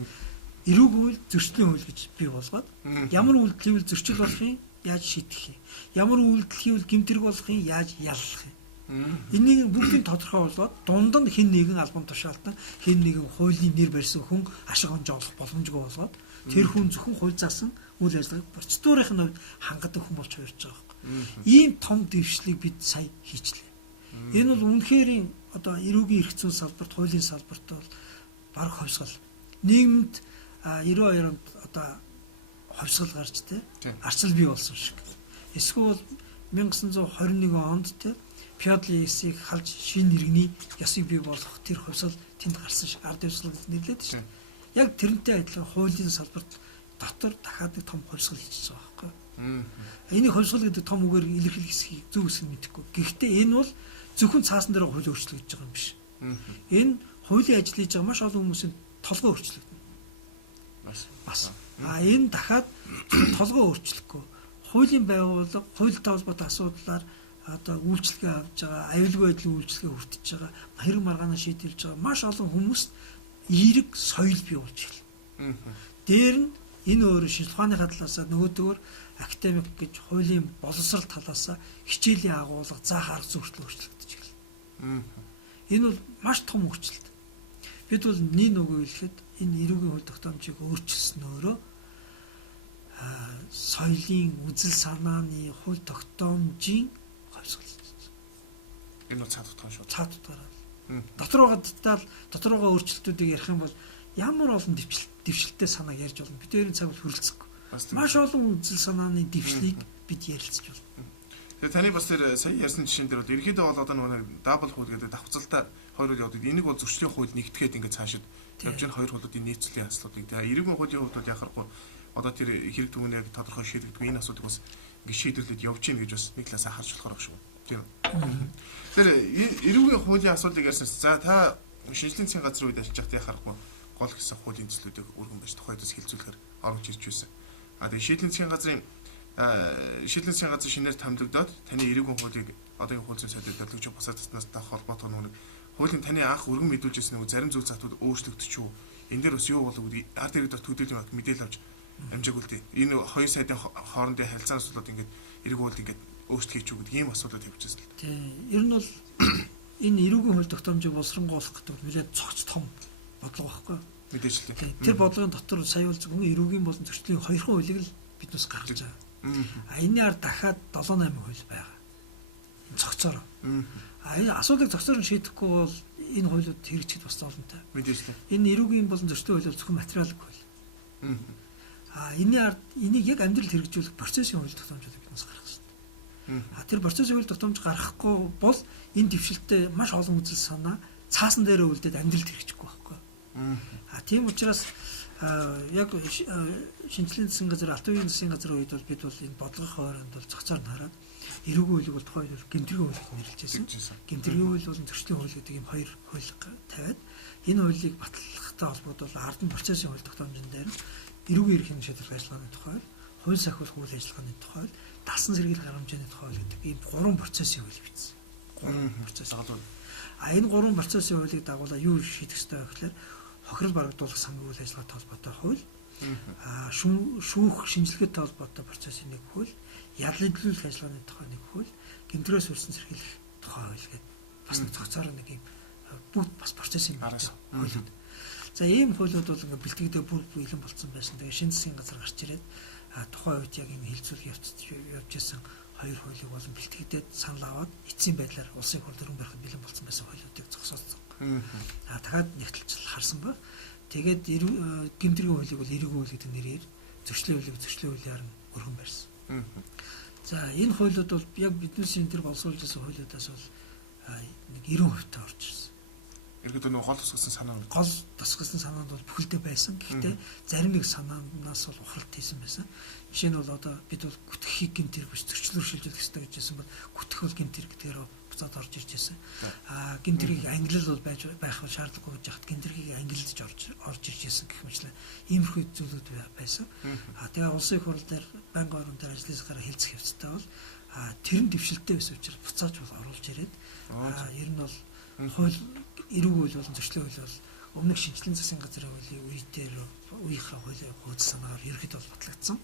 эрүүгүүл зөрчлийн хууль гэж бий болгоод ямар үйлдэл хийвэл зөрчил болох юм, яаж шийдэх юм. Ямар үйлдэл хийвэл гэмтэрэг болох юм, яаж яллах юм. Энийг бүгдийг тодорхой болгоод дунд нь хэн нэгэн албан тушаалтан, хэн нэгэн хуулийн нэр барьсан хүн ашиг хонжоо олох боломжгүй болгоод тэр хүн зөвхөн хууль заасан үйл ажиллагааг процедурын хувьд хангадаг хүн болж хувирч байгаа юм. Ийм том дэвшлийг бид сая хийчлээ. Энэ бол үнэхээр одоо эрүүгийн эрх зүйн салбарт, хуулийн салбарт бол баг ховсгал. Нийгэмд 92 онд одоо ховсгал гарч арчил бий болсон шиг. Эсвэл 1921 онд феодалын ясыг халж шинэ иргэний ясыг бий болгох тэр ховсгал тэнд гарсан шиг ард явцлага гэж нэрлээд шүү дээ. Яг тэрнтэй адилхан хуулийн салбарт дотор дахиад нэг том ховсгал хийчихэж байгаа байхгүй. Энийг ховсгал гэдэг том үгээр илэрхийлэх хэсгийг зөв үсэг мэдэхгүй. Гэхдээ энэ бол зөвхөн цаасан дээр хууль өөрчлөгдөж байгаа юм биш. Энэ хуулийн ажил хийж байгаа маш олон хүмүүсийн толгой өөрчлөгдөнө. Бас. Энэ дахиад толгой өөрчлөхгүй. Хуулийн байгууллага, хуультай холбоотой асуудлаар одоо үйлчлэгээ авж байгаа, аюулгүй байдлын үйлчлэгээ хүртэж байгаа, хэрэг маргаанаа шийдэлж байгаа маш олон хүмүүст эерэг соёл бий болж эхэлнэ. Дээр нь энэ өөрөө шинжилгээ ухааныхаа талаасаа нөгөөдөөр академик гэж хуулийн боловсрол талаасаа хичээлийн агуулга, заах арга зүй хүртэл өөрчлөгдөж эхэлнэ. Энэ бол маш том өөрчлөлт. Бид бол нэг үгээр хэлэхэд энэ эрүүгийн хууль тогтоомжийг өөрчилснөөрөө соёлын үзэл санааны хууль тогтоомжийн энэ цаад утгаар шүү. Цаад утгаараа. Дотор байгаа өөрчлөлтүүдийг ярих юм бол ямар олон дэвшилттэй санааг ярьж болно. Бид өөрийн цаг хүрэлцэхгүй. Маш олон үзэл санааны дэвшлийг бид ярилцж байна. Тэгээ таны бас тэр сая ярьсан жишээн дээр бол ерөөдөө бол одоо нэг дабл хууль гэдэг давхцалтай хоёр хууль явдаг. Энийг бол зөрчлийн хууль нэгтгэхэд ингээд цаашид явж байгаа хоёр хуулиудын нийцлийн асуудлыг. Тэгээ эрүүгийн хуулийн хувьд бол яхахгүй одоо тэр хэрэг түмний яг тодорхой шийдэгдэх энэ асуудыг бас ингээд шийдвэрлээд явж гин гэж бас нэг талаас харж болохоор шүү. Тийм. Тэр эрүүгийн хуулийн асуудлыг ярьсан. За та шинжлэх засгийн газрын үед ажиллаж байхдаа яхахгүй гол хэсэг хуулийн төслүүдийг өргөн байж тухайдас хилцүүлэхээр оруулж ирж байсан. Тэгээ шийдлийн засгийн газрын шинээр томилогдоод таны эрүүгийн хуулийг одоогийн хууль зүйн сайдад төлөвлөж бусад таснаас та холбоотой нэг хуулийн таны анх өргөн мэдүүлж ирсэн нэг зарим зүйл залтууд өөрчлөгдөж үү. Энэ дээр бас юу болов гэдэг ард иргэд төдийлөн мэдээлэл авч амжааг үлдээ. Энэ хоёр сайдын хоорондын харилцааны асуудлууд ингээд эрүүгийн хуулийг ингээд өөрчлөлт хийчих үү гэдэг ийм асуудлууд тавьчихсан л. Тийм. Ер нь бол энэ эрүүгийн хууль тогтоомжийг боловсронгоолох гэдэг нь нэлээд цогц том бодлого байхгүй. Мэдээж л. Тэр бодлогын дотор сая бол зөвхөн эрүүгийн болон зөрчлийн хоёрхан хуулийг л биднээс гаргаж байгаа. Энэний ард дахиад 7-8 хууль байгаа. Цогцоор. Энэ асуудлыг цогцоор нь шийдэхгүй бол энэ хуулиуд хэрэгжихэд бас зовлонтой. Мэдээж л. Энэ эрүүгийн болон зөрчлийн хууль зөвхөн материалын хууль. Энэний ард энийг яг амьдрал хэрэгжүүлэх процессын хууль тогтоомжуудыг биднээс гаргах хэрэгтэй. Тэр процессын хууль тогтоомж гаргахгүй бол энэ дэвшилтэд маш олон үзэл санаа цаасан дээрээ үлдээд амьдралд хэрэгжихгүй байхгүй. Тийм учраас яг шинжлэлийн засгийн газар, алт үеийн засгийн газрын үед бол бид бол энэ бодлогын хооронд бол цогцоор нь хараад эрүүгийн хуулийг бол тухайн үед гэмтрийн хуулийг нэрлэжсэн. Гэмтрийн хууль болон зөрчлийн хууль гэдэг ийм хоёр хууль тавиад энэ хуулийг батлахтай холбоотой ард нь процессын хууль тогтоомжн дээр эрүүгийн эрхийн шийдвэр ажиллагааны тухай, хууль сахиулах үйл ажиллагааны тухай, дасан сэргийлэх харамжааны тухай гэдэг ийм 3 процессын хууль бичсэн. 3 процесс. Энэ 3 процессын хуулийг дагуулаад юу шийдэх ёстой вэ гэхээр хохирол барагдуулах сангийн үйл ажиллагаатай холбоотой хууль, шүүх шинжилгээтэй холбоотой процессын нэг хууль, ядлын төлөвлөх ажиллагааны тухай нэг хууль, гэмтрээс үрсэн сэргийлэх тухай хууль гэдэг бас нэг цогцоор нэг юм бүгд бас процессын хуулиуд. За ийм хуулиуд бол ингээ бэлтгэдээ бүр бэлэн болцсон байсан. Тэгээ шинэ засгийн газар гарч ирээд тухайн үед яг энэ хилцүүлэг явж исэн хоёр хуулийг болон бэлтгэдээд санал аваад эцсийн байдлаар улсын хурд өргөн барихад бэлэн болцсон байсан хуулиудыг зогсооцсон. Дахиад нэгтлж харсан ба. Тэгээд гэмтрийн хуулийг бол эрүүгийн хууль гэдэг нэрээр, зөрчлийн хуулийг зөрчлийн хуулиар нь өргөн барьсан. За энэ хуулиуд бол яг биднээс энэ төр боловсруулж байсан хуулиудаас бол нэг 90% та орж ирсэн. Иргэд нөгөө гол тусгасан санаа нь гол тусгасан санаанд бол бүхэлдээ байсан. Гэхдээ зарим нэг санаанаас бол ухралт хийсэн байсан. Жишээ нь бол одоо бид бол гүтгэхийг гэмт хэрэг биш зөрчлөөр шилжүүлэх хэрэгтэй гэж хэлсэн бол гүтэх бол гэмт хэрэг дээр буцаад орж ирж байсан. Гэмт хэргийг ангилал бол байх шаардлагагүй гэж яхад гэмт хэргийг ангилдж орж ирж байсан гэх мэт иймэрхүү зүйлүүд байсан. Тэгээ улсын их хурл дээр банк орон дээр ажилласаараа хэлцэх явцтай бол тэр нь дэвшилттэй байсан учраас буцааж бол оруулж ирээд ер нь бол хууль эрүүгийн хууль болон зөрчлийн хууль бол өмнөх шинжлэлийн засгийн газрын хуулийн үеийнхээ хуулийн хууль санаагаар ерөөхдөө бол батлагдсан.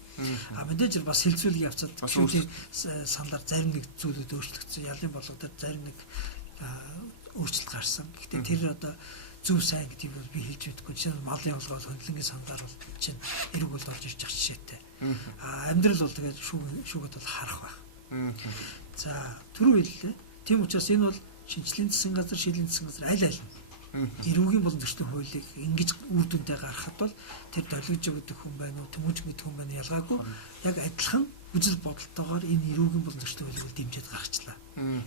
Мэдээж бас хилцүүлэг явцад гүшүүлийн саналаар зарим нэг зүйлүүд өөрчлөгдсөн. Ялын бодлого дээр зарим нэг өөрчлөлт гарсан. Гэхдээ тэр одоо зөв сайн гэдгийг бол би хэлж мэдэхгүй. Жишээ нь малын олгол хөндлөнгийн саналаар бол чинь эрүүг бол орж ирж байгаа жишээтэй. Амьдрал бол тэгээд шүүгээд бол харах байх. За түрүү хэллээ. Тийм учраас энэ бол шинжлэлийн засгийн газар, шийдлийн засгийн газар аль нь эрүүгийн болон зөрчлийн хуулийг ингэж үр дүндээ гаргахад бол тэр долгиж өгдөг хүн байна уу, төмөж гэдэг хүн байна ялгаагүй яг адилхан үзэл бодолтойгоор энэ эрүүгийн болон зөрчлийн хуулийг дэмжиж гаргачлаа.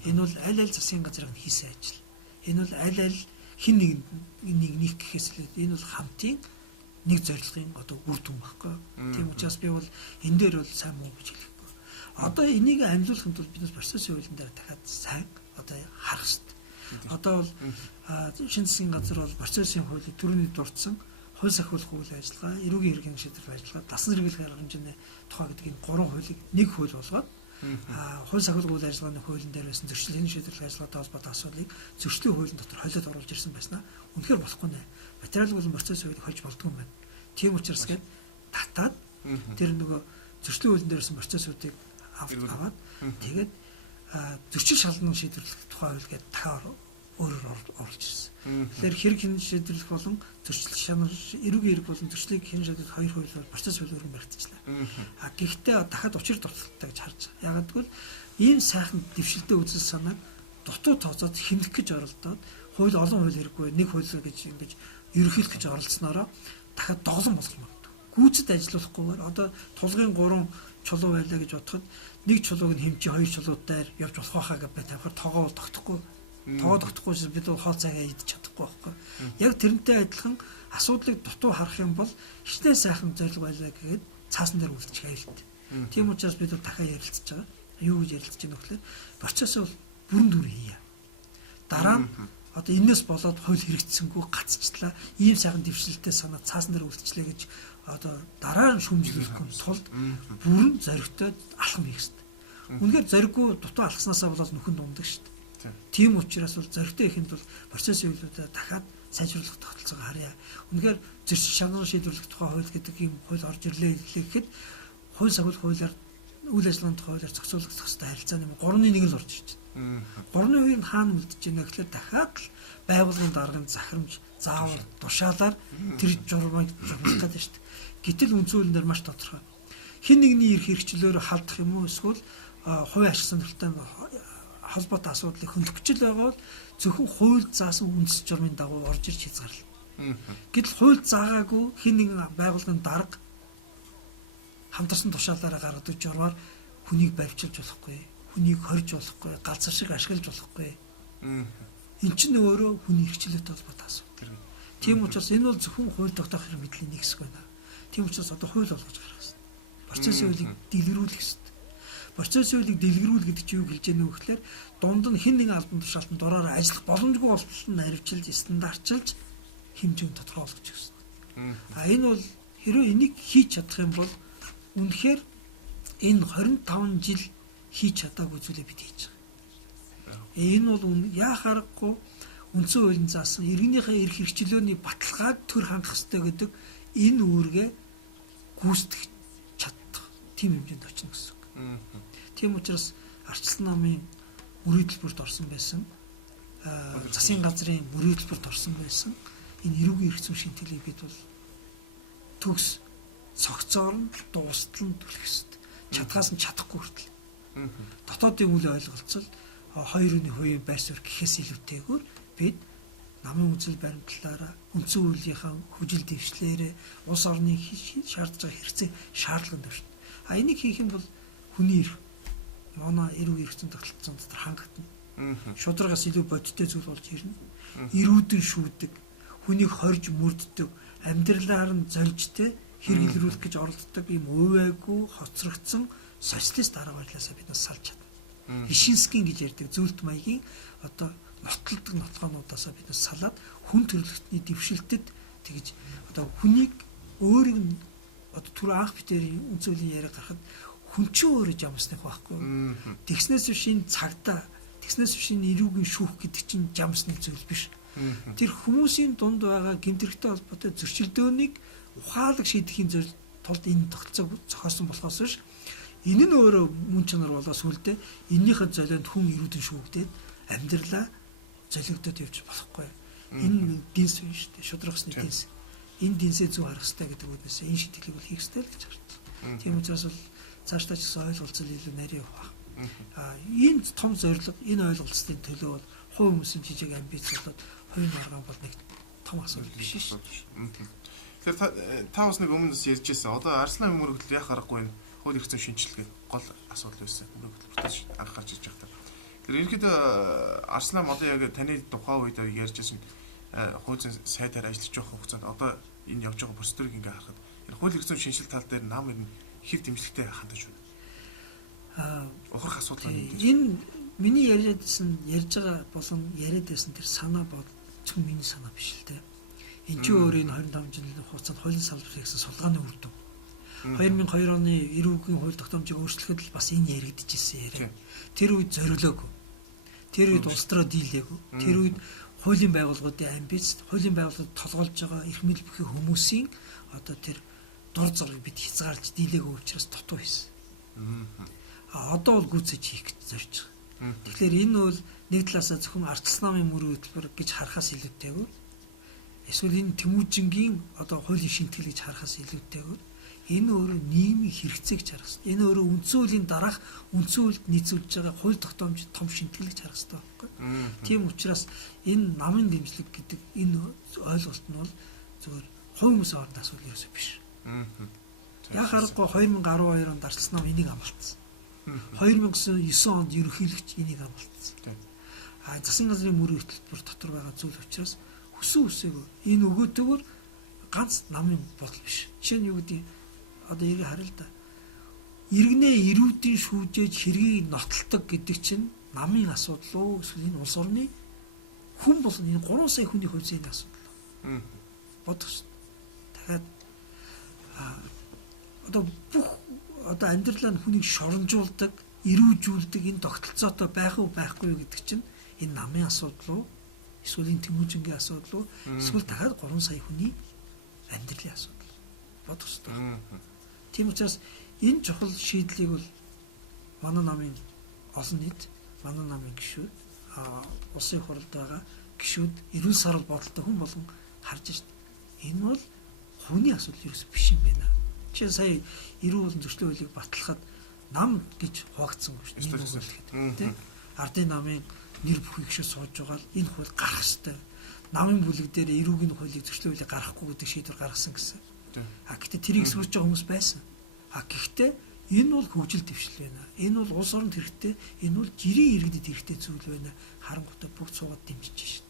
Энэ бол аль засгийн газрын хийсэн ажил. Энэ бол аль хин нэг гэхээс илүү энэ бол хамтын нэг зорилгын одоо үр дүн баггүй. Тийм учраас би бол энэ дээр бол сайн муу гэж хэлэхгүй. Одоо энийг амжуулахын тулд бид процессын хуулийн дээр дахиад сайн одоо харах хэрэгтэй. Одоо бол шинэ засгийн газар бол процессын хуулийг түрүүний дурдсан хууль сахиулах үйл ажиллагаа, эрүүгийн эрхийн шийдвэр ажиллагаа, дасан сэргийлэх арга хэмжээний тухай гэдэг энэ 3 хуулийг нэг хууль болгоод хууль сахиулах үйл ажиллагааны хуулийн дээр байсан зөрчлийн шийдвэрлэх ажиллагаатай холбоотой асуудлыг зөрчлийн хуулийн дотор холиод оруулж ирсэн байснаа үнэхээр болохгүй нэ. Материал болон процессын хуулийг хольж болдгүй юм байна. Тийм учраас гээд татаад тэр нөгөө зөрчлийн хуулийн дээр байсан процессуудыг аваад тэгээд зөрчил шалган шийдвэрлэх тухай хууль гэдэг дахиад өөрөөр оруулж ирсэн. Тэгэхээр хэрэг хэн шийдвэрлэх болон зөрчил шанал эрүүгийн эрэг болон зөрчлийг хэн шийдвэрлэх хоёр хууль бол процесс хууль өргөн баригдчихлаа. Гэхдээ дахиад учир дутагдaltaй гэж харж байгаа. Ягаад гэвэл ийм сайхан дэвшилтэй үзэл санааг дутуу тооцоод хэмнэх гэж оролдоод хууль олон хууль хэрэггүй нэг хууль гэж ингэж ерөнхийлөх гэж оролцсноороо дахиад доголон болох юм. Гүйцэд ажиллуулахгүйгээр одоо тулгын 3 чулуу байлаа гэж бодоход нэг чулууг нь хэмжиж хоёр чулуудаар явж болох байхаа гэж тавихаар тоогоо бол тогтохгүй Тоогоо тогтохгүйс бид хоол цагаа идэж чадахгүй байхгүй. Яг тэрнтэй адилхан асуудлыг дутуу харах юм бол хичнээн сайхан зориг байлаа гэгээд цаасан дээр үлдчих аюулт. Тийм учраас бид дахиад ярилцж байгаа. Юу гэж ярилцж байгаа нөхлөө процессыг бол бүрэн дүр хийе. Дараа нь одоо энэс болоод хууль хэрэгжсэнгүй гацчлаа. Ийм сайхан дэвшилттэй санаа цаасан дээр үлдчихлээ гэж одоо дараа нь шүмжлүүлэх тулд бүрэн зоригтой алхам хийх хэрэгтэй. Үнэхээр зориггүй дутуу алхаснасаа болоод нөхөн дундаг шүү дээ. Тийм учраас бол зоригтой ихэнд бол процессын үйлдэлээ дахиад сайжруулах тогтолцоогоо харъя. Үнэхээр зөрчил шанал шийдвэрлэх тухай хууль гэдэг ийм хууль орж ирлээ гэхэд хууль сахиулах хуулиар үйл ажиллагааны хуулиар зохицуулах хэрэгтэй харилцааны 3-1 л орж ирж байна. 3-2 нь хаана үлдэж байна гэхлээр дахиад л байгууллагын даргын захирамж заавал тушаалаар тэр журмыг журмах гэдэг шүү дээ. Гэтэл үндсүүлэн дээр маш тодорхой. Хин нэгний эрх хэрэгчлөөр халдах юм уу эсвэл хувийн ашиг сонирхолтой холбоотой асуудлыг хөндлөх байгаа бол зөвхөн хууль заасан үндэс журмын дагуу орж ирж хязгаарлана. Гэтэл хууль заагаагүй хин нэгэн байгууллагын дарга хамтарсан тушаалаараа гаргадаг журмаар хүнийг барьчилж болохгүй, хүнийг хорж болохгүй, галзар шиг ашиглаж болохгүй. Энд чинь өөрөө хүний хэрэгчлээтэй холбоотой асуудал. Тийм учраас энэ бол зөвхөн хууль тогтоох хэрэг мэдлийн нэг хэсэг байна. Тийм учраас одоо хууль олгож гаргах хэрэгтэй. Процессын хуулийг дэлгэрүүлэх хэрэгтэй. Процессын хуулийг дэлгэрүүл гэдэг чинь юу хэлж яах вэ гэхээр дунд нь хэн нэгэн албан тушаалтанд дураараа ажиллах боломжгүй болтол нь харивчилж, стандартчилж хэмжээг тодорхой болгож өгсөн. Энэ бол хэрвээ энийг хийж чадах юм бол үнэхээр энэ 25 жил хийж чадаагүй зүйлээ бид хийж байгаа. Энэ бол яахаарахгүй үндсэн хуулийн заасан иргэнийхээ эрх хэрэгчлөөний баталгааг төр хангах хэрэгтэй гэдэг энэ үүргээ гүйцэтгэх чадах тийм хэмжээнд очно гэсэн үг. Тийм учраас арчилсан намын мөрөөдөлбөрт орсон байсан, засгийн газрын мөрөөдөлбөрт орсон байсан энэ эрүүгийн эрх зүйн шинтгэлийг бид бол төгс цогцоор нь дуустал нь түлхэх хэрэгтэй. Чадхаас нь чадахгүй хүртэл. Дотоодын үйл ойлголцол 2.2% байр суурь гэхээс илүүтэйгээр бид намын үзэл баримтлалаараа үндсэн хуулийнхаа хүжил дэвшлээрээ улс орны шаардж байгаа хэрэгцээ шаардлаганд өршин. Энийг хийх юм бол хүний эрх манай эрүүгийн эрх зүйн тогтолцоон дотор хангагдана. Шударгаас илүү бодиттой зүйл болж ирнэ. Эрүүдэн шүүдэг, хүнийг хорж мөрддөг, амьдралаар нь зольжтэй хэрэг илрүүлэх гэж оролддог ийм өвөөгүй хоцрогдсон социалист арга барилаасаа бид нас салж чадна. Ишинскийн гэж ярьдаг зөвлөлт маягийн одоо нотлдог нотлогоонуудаасаа бид нас салаад хүн төрөлхтний дэвшилтэд тэгж одоо хүнийг өөрийг нь одоо түр анх битэрийн үнцөлийн яриа гарахад хүн чинь өөрөө жамсных байхгүй. Тэгснээс биш энэ цагдаа, тэгснээс биш энэ эрүүгийн шүүх гэдэг чинь жамсны зүйл биш. Тэр хүмүүсийн дунд байгаа гэмтэрхтэй холбоотой зөрчилдөөнийг ухаалаг шийдэхийн тулд энэ тогтолцоог зохиосон болохоос биш. Энэ нь өөрөө мөн чанар болоо сүлдээ эннийхээ золионд хүн эрүүдэн шүүгдээд амьдралаа золигдоод явж болохгүй. Энэ динс биш шүү дээ. Шудрагсны динс. Энэ динсээ зөв харах хэрэгтэй гэдэг үгнээс энэ шийдвэрийг бол хийх хэрэгтэй л гэж харагдав. Тийм учраас бол цаашдаа ч гэсэн ойлголцол илүү нарийн явах. Энэ том зорилго, энэ ойлголцлын төлөө бол хувь хүмүүсийн жижиг амбиц болоод хувийн арга бол нэг том асуудал биш шүү. Тэгэхээр та бас нэг өмнө бас ярьж байсан. Одоо Арслан мөрөгдөл яах аргагүй энэ хууль эрх зүйн шинжилгээ гол асуудал байсан. Мөрөгдөлтөж анх гарч иж байгаа. Тэгэхээр ерөнхийдөө Арслан одоо яг таны тухайн үед ярьж байсан хууль зүйн сайдаар ажиллаж байгаа хугацаанд одоо энэ явж байгаа процедурыг ингээ харахад энэ хууль эрх зүйн шинжилгээ тал дээр нам энэ хэр дэмжлэгтэй хандаж байна. Ухрах асуудал энэ миний ярьж байгаа болон яриад байсан тэр санаа бол зөвхөн миний санаа биш л дээ. Энд чинь өөр энэ 25 жилийн хугацаанд хуулийн салбар хийсэн сулгааны үр дүн. 2002 оны эрүүгийн хууль тогтоомжийг өөрчлөхөд л бас энэ яригдж ирсэн яриа. Тэр үед зориулаагүй. Тэр үед улс төрөө дийлээгүй. Тэр үед хуулийн байгууллагуудын амбиц, хуулийн байгууллагууд толгойлж байгаа эрх мэдэл бүхий хүмүүсийн одоо тэр дур зоргийг бид хязгаарлаж дийлээгүй учраас дутуу хийсэн. Одоо бол гүйцэж хийх гэж зорж байгаа. Тэгэхээр энэ бол нэг талаасаа зөвхөн арчилсан намын мөрөөдөл гэж харахаас илүүтэйгээр эсвэл энэ Тэмүүжингийн одоо хуулийн шинтгэл гэж харахаас илүүтэйгээр энэ өөрөө нийгмийн хэрэгцээ гэж харах хэрэгтэй. Энэ өөрөө үндсэн хуулийн дараах үндсэн хуульд нийцүүлж байгаа хууль тогтоомжид том шинтгэл гэж харах хэрэгтэй байхгүй. Тийм учраас энэ намын дэмжлэг гэдэг энэ ойлголт нь бол зөвхөн хувь хүмүүсийн хооронд асуудал ерөөсөө биш. Яг харахгүй 2012 онд арчилсан нам энийг амлалтсан. 2009 онд ерөнхийлөгч энийг амлалтсан. засгийн газрын мөрийн хөтөлбөр дотор байгаа зүйл учраас хүсэн үсээгүй энэ өгөөтэйгээр ганц намын бодол биш. Жишээ нь юу гэдэг одоо яг харъя л да. Иргэнээ ирүүдийн шүүжээж хэргийг нотолдог гэдэг чинь намын асуудал уу эсвэл энэ улс орны хүн бол энэ 3 сая хүний хувьцааны асуудал. Бодох шүү. Дахиад одоо бүх одоо амьдралаа хүнийг шоромжуулдаг, ирүүжүүлдэг энэ тогтолцоотой байх уу байхгүй юу гэдэг чинь энэ намын асуудал уу эсвэл энэ Тэмүүжингийн асуудал уу эсвэл дахиад 3 сая хүний амьдралын асуудал. Бодох шүү. Тийм учраас энэ чухал шийдлийг бол манай намын олон нийт, манай намын гишүүд, улсын хурлд байгаа гишүүд, эрүүл сарал бодолтой хүн болгон харж байна. Энэ бол хүний асуудал ерөөс биш юм байна. Чи сая эрүүл болон зөрчлийн хуулийг батлахад нам гэж хуваагдсан шүү дээ. Тийм. Ардын намын нэр бүхий гişүүд сууж байгаа л энэ хууль гарах ёстой. Намын бүлэг дээр эрүүгийн хуулийг зөрчлийн хуулийг гаргахгүй гэдэг шийдвэр гаргасан гэсэн. Гэхдээ тэрийг сууж байгаа хүмүүс байсан. Гэхдээ энэ бол хөгжил дэвшил байна. Энэ бол улс оронд хэрэгтэй, энэ бол жирийн иргэдэд хэрэгтэй зүйл байна. Харангуйтай бүгд суугаад дэмжиж шээ.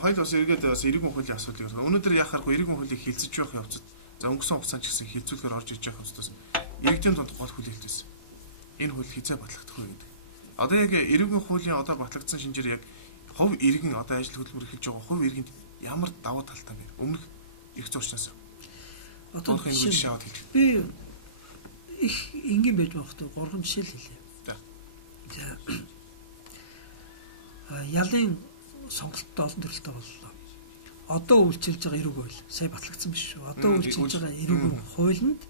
Хоёул бас эргээд бас эрүүгийн хуулийн асуудал юм. Өнөөдөр яхааргүй эрүүгийн хуулийг хилцэж явах явцад за өнгөрсөн хугацаанд ч гэсэн хилцүүлгээр орж иж явах хэвчээс иргэдийн дунд гол хүлээлтээс энэ хууль хязгаар батлагдах вэ гэдэг. Одоо яг эрүүгийн хуулийн одоо батлагдсан шинжээр яг хувь иргэн одоо ажил хөдөлмөр эхэлж байгаа хувь иргэнд ямар давуу талтай вэ? Өмнөх их зурчнаас одоо би их энгийн байж байгаа хэрэгтэй 3 жишээ л хэлье. За ялын сонголттой олон төрөлтэй боллоо. Одоо үйлчилж байгаа эрүүг хууль сая батлагдсан биш шүү. Одоо үйлчилж байгаа эрүүгийн хуулинд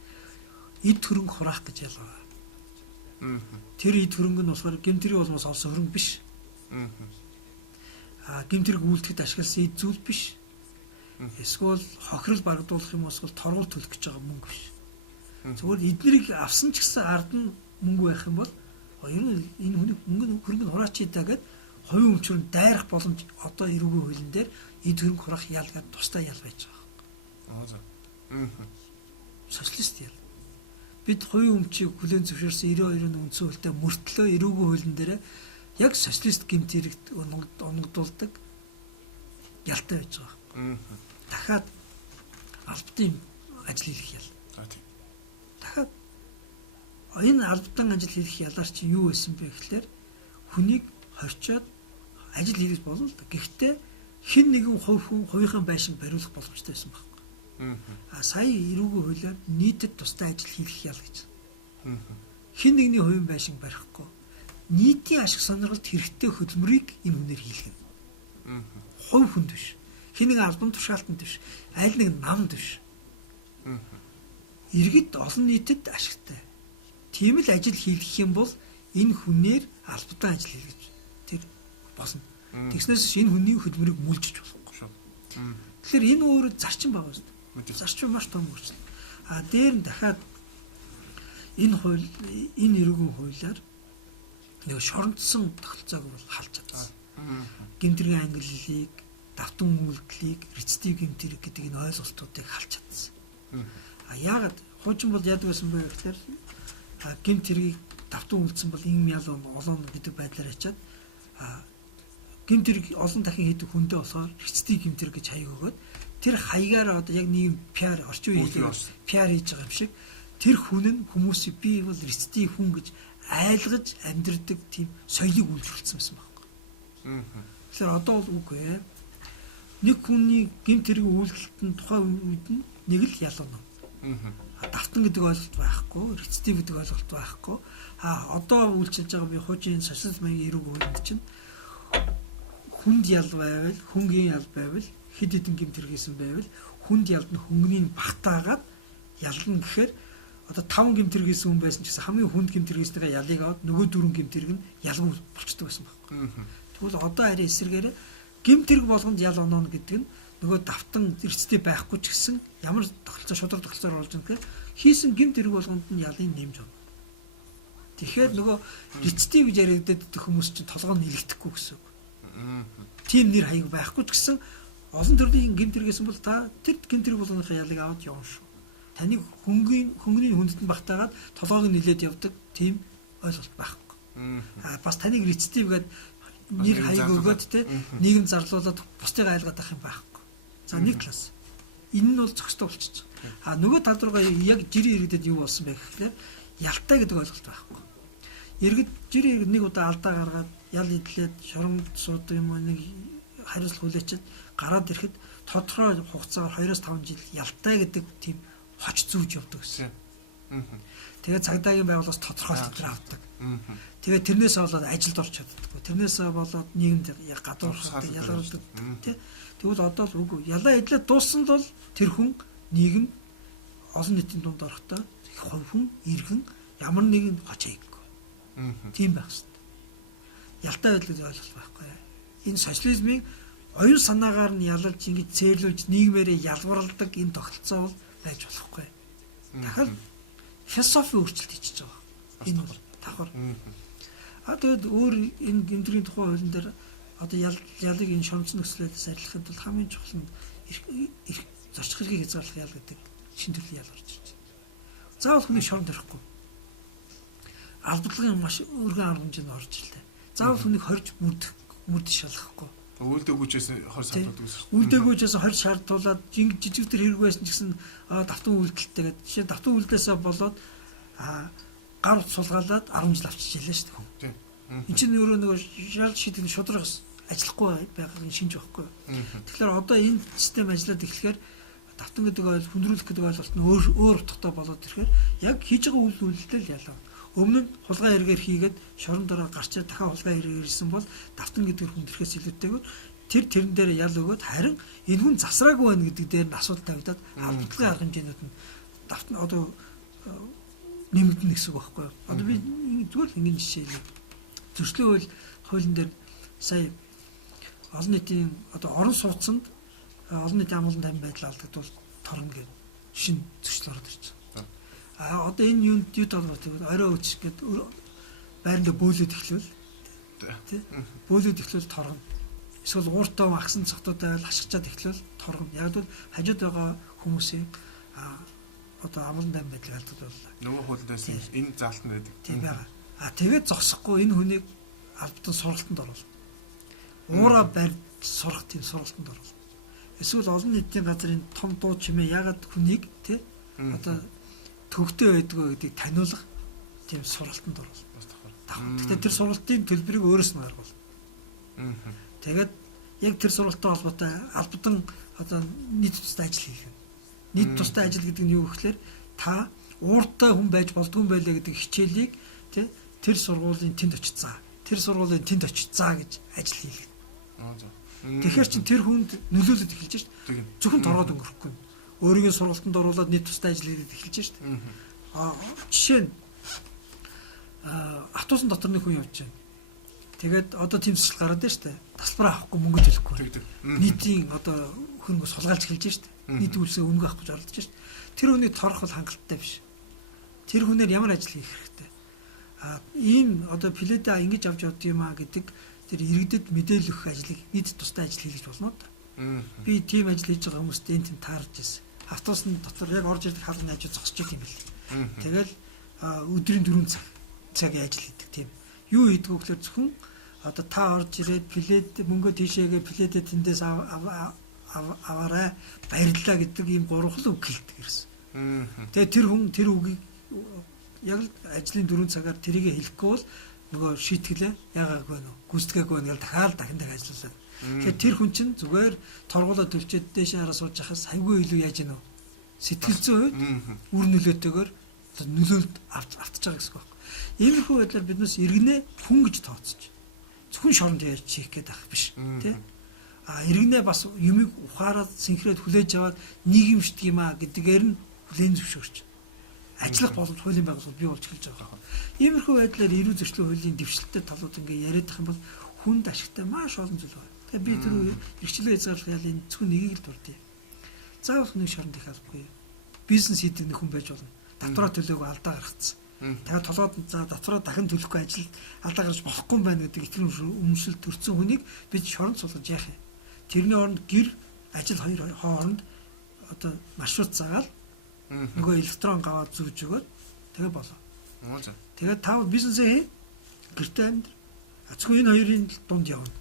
эд хөрөнгө хураах гэж ялгаа. Тэр эд хөрөнгө нь болохоор гэмтрийн улмаас олсон хөрөнгө биш. Гэмтрийг үйлдэхэд ашигласан эд зүйл биш. Эсвэл хохирол багдуулах юм эсвэл торгуул төлөх гэж байгаа мөнгө биш. Зүгээр эднэрийг авсан ч гэсэн ард нь мөнгө байх юм бол ер нь энэ хүний хөрөнгө хураачий даа гэд хоёрын өмчрөнд дайрах боломж одоо эрүүгийн хуулийн дээр эд хөрөнгө хураах ял гэдэг тусдаа ял байж байгаа. Социалист ял. Бид хоёрын өмчийг хүлээн зөвшөөрсөн 92-ны үндсэн хуультай мөртлөө эрүүгийн хуулийн дээр яг социалист гэмт хэрэгт оногдуулдаг ялтай байж байгаа. Дахиад албатын ажил хийх ял. Дахиад энэ албатан ажил хийх ялаар чи юу байсан бэ гэхлээр хүнийг хорчоод ажил хийж болно л да. Гэхдээ хэн нэгэн хувийнхаа байшин бариулах боломжтой байсан байна. Сая эрүүгийн хуулиар нийтэд тусдаа ажил хийх ял гэж. Хэн нэгний хувийн байшин барихгүй нийтийн ашиг сонирхолд хэрэгтэй хөдөлмөрийг энэ хүнээр хийлгэнэ. Хувь хүнд биш. Хэн нэгэн албан тушаалтанд биш. Аль нэг намд биш. Иргэд олон нийтэд ашигтай. Тийм л ажил хийх юм бол энэ хүнээр албатай ажил хийлгэж тэр болно. Тэгснээс энэ хүний хөдөлмөрийг мүлжиж болохгүй. Тэгэхээр энэ өөр зарчим байгаа шүү дээ. Зарчим маш том өөрчлөлт. Дээр нь дахиад энэ хууль энэ эрүүгийн хуулиар нэг шорондсон тогтолцоог бол халж чадсан. Гэмтрийн ангиллыг, давтан үйлдэлийг, рецидив гэмтрийг гэдэг энэ ойлголтуудыг халж чадсан. Яагаад хуучин бол яадаг байсан бэ гэхээр гэмт хэргийг давтан үйлдсэн бол ийм ял олон гэдэг байдлаар ачаад гэмт хэрэг олон дахин хийдэг хүндээ болохоор рецидив гэмтэр гэж хаяг өгөөд тэр хаягаараа одоо яг нэг пиар орчин үеийн пиар хийж байгаа юм шиг тэр хүн нь хүмүүсийг би бол рецидив хүн гэж айлгаж амьдрдаг тийм соёлыг үйлдвэрлэсэн байсан байхгүй. Тэгэхээр одоо бол үгүй. Нэг хүний гэмт хэрэг үйлдэлтэн тухайн үед нь нэг л ялгана. Давтан гэдэг ойлголт байхгүй, рецидив гэдэг ойлголт байхгүй. Одоо үйлчилж байгаа би хуучин социалист маягийн эрүүг хуулинд чинь хүнд ял байвал, хөнгөн ял байвал, хэд хэдэн гэмт хэрэгсэн байвал хүнд ялд нь хөнгөнийг багтаагаад ялна гэхээр одоо 5 гэмт хэрэгсэн хүн байсан ч гэсэн хамгийн хүнд гэмт хэрэгснийгээ ялыг аваад нөгөө 4 гэмт хэрэг нь ялгүй болчтой байсан байхгүй. Тэгвэл одоо арай эсэргээр гэмт хэрэг болгонд ял онооно гэдэг нь нөгөө давтан рецидив байхгүй ч гэсэн ямар тогтолцоо шудраг тогтолцоор болж байгаа гэхээр хийсэн гэмт хэрэг болгонд нь ялыг нэмж байна. Тэгэхээр нөгөө рецидив гэж яригддаг хүмүүс чинь толгойн нэлэгдэхгүй гэсэн үг. Тийм нэр хаяг байхгүй ч гэсэн олон төрлийн гэмт хэрэгсэн бол та тэр гэмт хэрэг болгоныхаа ялыг аваад явна шүү. Таныг хөнгөний хүндэд нь багтаагаад толгойг нэлээд явдаг тийм ойлголт байхгүй. Бас таныг рецидив гэдэг нэр хаяг өгөөд те нийгэм зарлуулад бусдыг айлгаад авах юм байхгүй. За нэг талаас. Энэ нь бол зохистой болчихж байгаа. Нөгөө тал руугаа яг жирийн иргэдэд юу болсон бэ гэхлээр ялтай гэдэг ойлголт байхгүй. Иргэд жирийн иргэд нэг удаа алдаа гаргаад ял идлээд шоронд сууд юм нэг хариуцлага хүлээчихэд гараад ирэхэд тодорхой хугацаагаар 2-5 жил ялтай гэдэг тийм хоч зүүж явдаг гэсэн. Тэгээд цагдаагийн байгууллагаас тодорхойлт төр авдаг. Тэгээд тэрнээсээ болоод ажилд орч чаддаггүй. Тэрнээсээ болоод нийгэмд гадуурхдаг, ялгардаг тий. Тэгвэл одоо л үгүй. Ялаа идлээ дууссан бол тэр хүн нийгэм олон нийтийн дунд орохдоо хүн иргэн ямар нэгэн хоч хийхгүй. Тийм байх хэрэгтэй. Ялтай байдлыг ойлгох байхгүй. Энэ социализмын оюун санаагаар нь ялалж ингэж цээрлүүлж нийгмээрээ ялгарладаг энэ тогтолцоо бол байж болохгүй. Дахиад философи өөрчлөлт хийж байгаа. Энэ бол давхар. Тэгээд өөр энэ гэмтрийн тухай хуулийн дээр одоо ялыг энэ шоромцсон нөхцөлөөс арилгахад бол хамгийн чухал нь зорчих хэргийг хязгаарлах ял гэдэг шин төрлийн ял гарч ирж байна. Заавал хүний шоронд орихгүй. Алдлагын маш өргөн арга хэмжээнд орж ирлээ. Заавал хүнийг хорж мөрд шалгахгүй. Үлдээгүйчээс хор шаардлагатай гэсэн. Үлдээгүйчээс хор шаардуулаад жижиг төр хэрэг байсан ч гэсэн давтан үлдэлтэй гэдэг. Жишээ давтан үлдээсээ болоод гар сулгаалаад 10 жил авчиж ялээ шүү дээ. Энд чинь өөрөө нөгөө шал шийдэх шудраг ажиллахгүй байгааг шинж байхгүй. Тэгэхээр одоо энэ систем ажиллаад эхлэхээр давтан гэдэг ойл хүндрүүлэх гэдэг ойлголт нь өөр утгатай болоод ирэхээр яг хийж байгаа үйл үйлдэл ялаа. Өмнө нь хулгай хэрэгээр хийгээд шорон дороо гарчаа дахин хулгай хэрэгээр ирсэн бол давтан гэдэг хүндрөхээс илүүтэйгээр тэрэн дээр ял өгөөд харин энэ хүн засраагүй байна гэдэг дээр нь асуудал тавигдаад алдлагын арга хэмжээнүүд нь давтан одоо нэмэгдэнэ гэсэн үг байхгүй юу? Одоо би зүгээр л ингэ жишээлээ. Зөрчлийн хуулийн дээр сая олон нийтийн одоо орон сууцнд олон нийтийн амгалан тайван байдал алдагдвал торно гэж шинэ зөрчил ороод ирж байна. Одоо энэ юунд толгой тэгвэл орой өч гэдэг байранда бөөлөд эхлэвэл тий бөөлөд эхлэвэл торгоно. Эсвэл ууртаа агсан цогтуудаа хашгичаад эхлэвэл торгоно. Яг л хажууд байгаа хүмүүсийн одоо амгалан тайван байдлыг алдагдвал нөгөө хуулиудаас энэ заалт нь байдаг. Тийм байгаа. Тэгээд зогсохгүй энэ хүнийг албатан сургалтанд оруулна. Уура барь сурах тийм сургалтанд оруулна. Эсвэл олон нийтийн газрын том дуу чимээ ягаад хүнийг тий одоо төвтэй байдгаа гэдгийг таниулах тийм сургалтанд оруулна. Гэхдээ тэр сургалтын төлбөрийг өөрөөс нь гаргуул. Тэгээд яг тэр сургалттай холбоотой албатан одоо нийт тустай ажил хийх. Нийт тустай ажил гэдэг нь юу гэхээр та ууртай хүн байж болдгүй юм байлаа гэдэг хичээлийг тий тэр сургуулийн тэнд очиж заа. Тэр сургуулийн тэнд очиж заа гэж ажил хийх. Тэгэхээр чин тэр хүнд нөлөөлөд эхэлж шít. Зөвхөн торгоод өнгөрөхгүй. Өөрийн сургалтанд оруулаад нийт тустай ажил хийгээд эхэлж шít. Жишээ нь автобусын дотор нэг хүн явж байна. Тэгээд одоо тэмцэл гараад байна шít. Тасбараа авахгүй мөнгө төлөхгүй. Нийтийн одоо хөнгө сулгаалж эхэлж шít. Нийт үйлсээ өнгө авах гэж оролдож шít. Тэр хүний торох бол хангалттай биш. Тэр хүнээр ямар ажил хийх хэрэгтэй. Ийм одоо пледа ингэж авч явдаг юм а гэдэг тэр иргэдэд мэдээлэл өгөх ажлыг нийт тустай ажил хийх болно да. Би тийм ажил хийж байгаа хүмүүст энэ тийм таарж ирсэн. Автобусны дотор яг орж ирдэг хаалганы хажууд зогсож байгаа юм бэл. Тэгэл өдрийн 4 цагийн ажил хийдэг тийм. Юу хийдэг вэ гэхээр зөвхөн одоо та орж ирээд плед мөнгө тийшээгээ пледээ тэндээс аваарай баярлалаа гэдэг ийм гурван үг хэлдэг гэсэн. Тэгээ тэр хүн тэр үгийг яг л ажлын 4 цагаар тэрийг хэлэхгүй бол нөгөө шийтгэлээ яагаагүй нөө гүйцэтгээггүй нэг дахиад дахин ажиллуулаад. Тэгэхээр тэр хүн чинь зүгээр торгуулаа төлчөөд дэше хараа сууж яхаас хайгүй илүү яаж гэнэ үү? Сэтгэл зүйн хувьд үр нөлөөтэйгээр нөлөөлд автаж байгаа гэсэн үг байна. Иймэрхүү байдлаар биднээс иргэнэ хүн гэж тооцож. Зөвхөн шоронд яаж чих гээд ах биш, тий? Иргэнэ бас юмыг ухаарад синхрээд хүлээж аваад нийгэмшдэг юм а гэдгээр нь хүлээн зөвшөөрч. Ажиллах боломж хуулийн байгууллага бий болж эхэлж байгаа. Иймэрхүү байдлаар эрүү зөрчлийн хуулийн дэвшилттэй талууд ингээ яриад их юм бол хүнд ашигтай маш олон зүйл байна. Тэгээ би тэр эрхчлээ хязгаарлах ялын зөвхөн нэгийг л дурдъя. Заавал нэг шоронд их албагүй. Бизнес хийдэг нэг хүн байж болно. Татвараа төлөөгүй алдаа гаргацсан. Тэгээ толгойд за татвараа дахин төлөхгүй ажил алдаа гаргаж болохгүй байна гэдэг итгэл үнэмшил төрсэн хүнийг бид шоронд суулгаж яах юм. Тэрний оронд гэр ажил хоёр хооронд одоо маршрут заагаад нөгөө электрон гаваад зүгж өгөөд тэгээ болоо. Тэгээд та бизнесээ гэртээ амьдр. Зөвхөн энэ хоёрын дунд явна.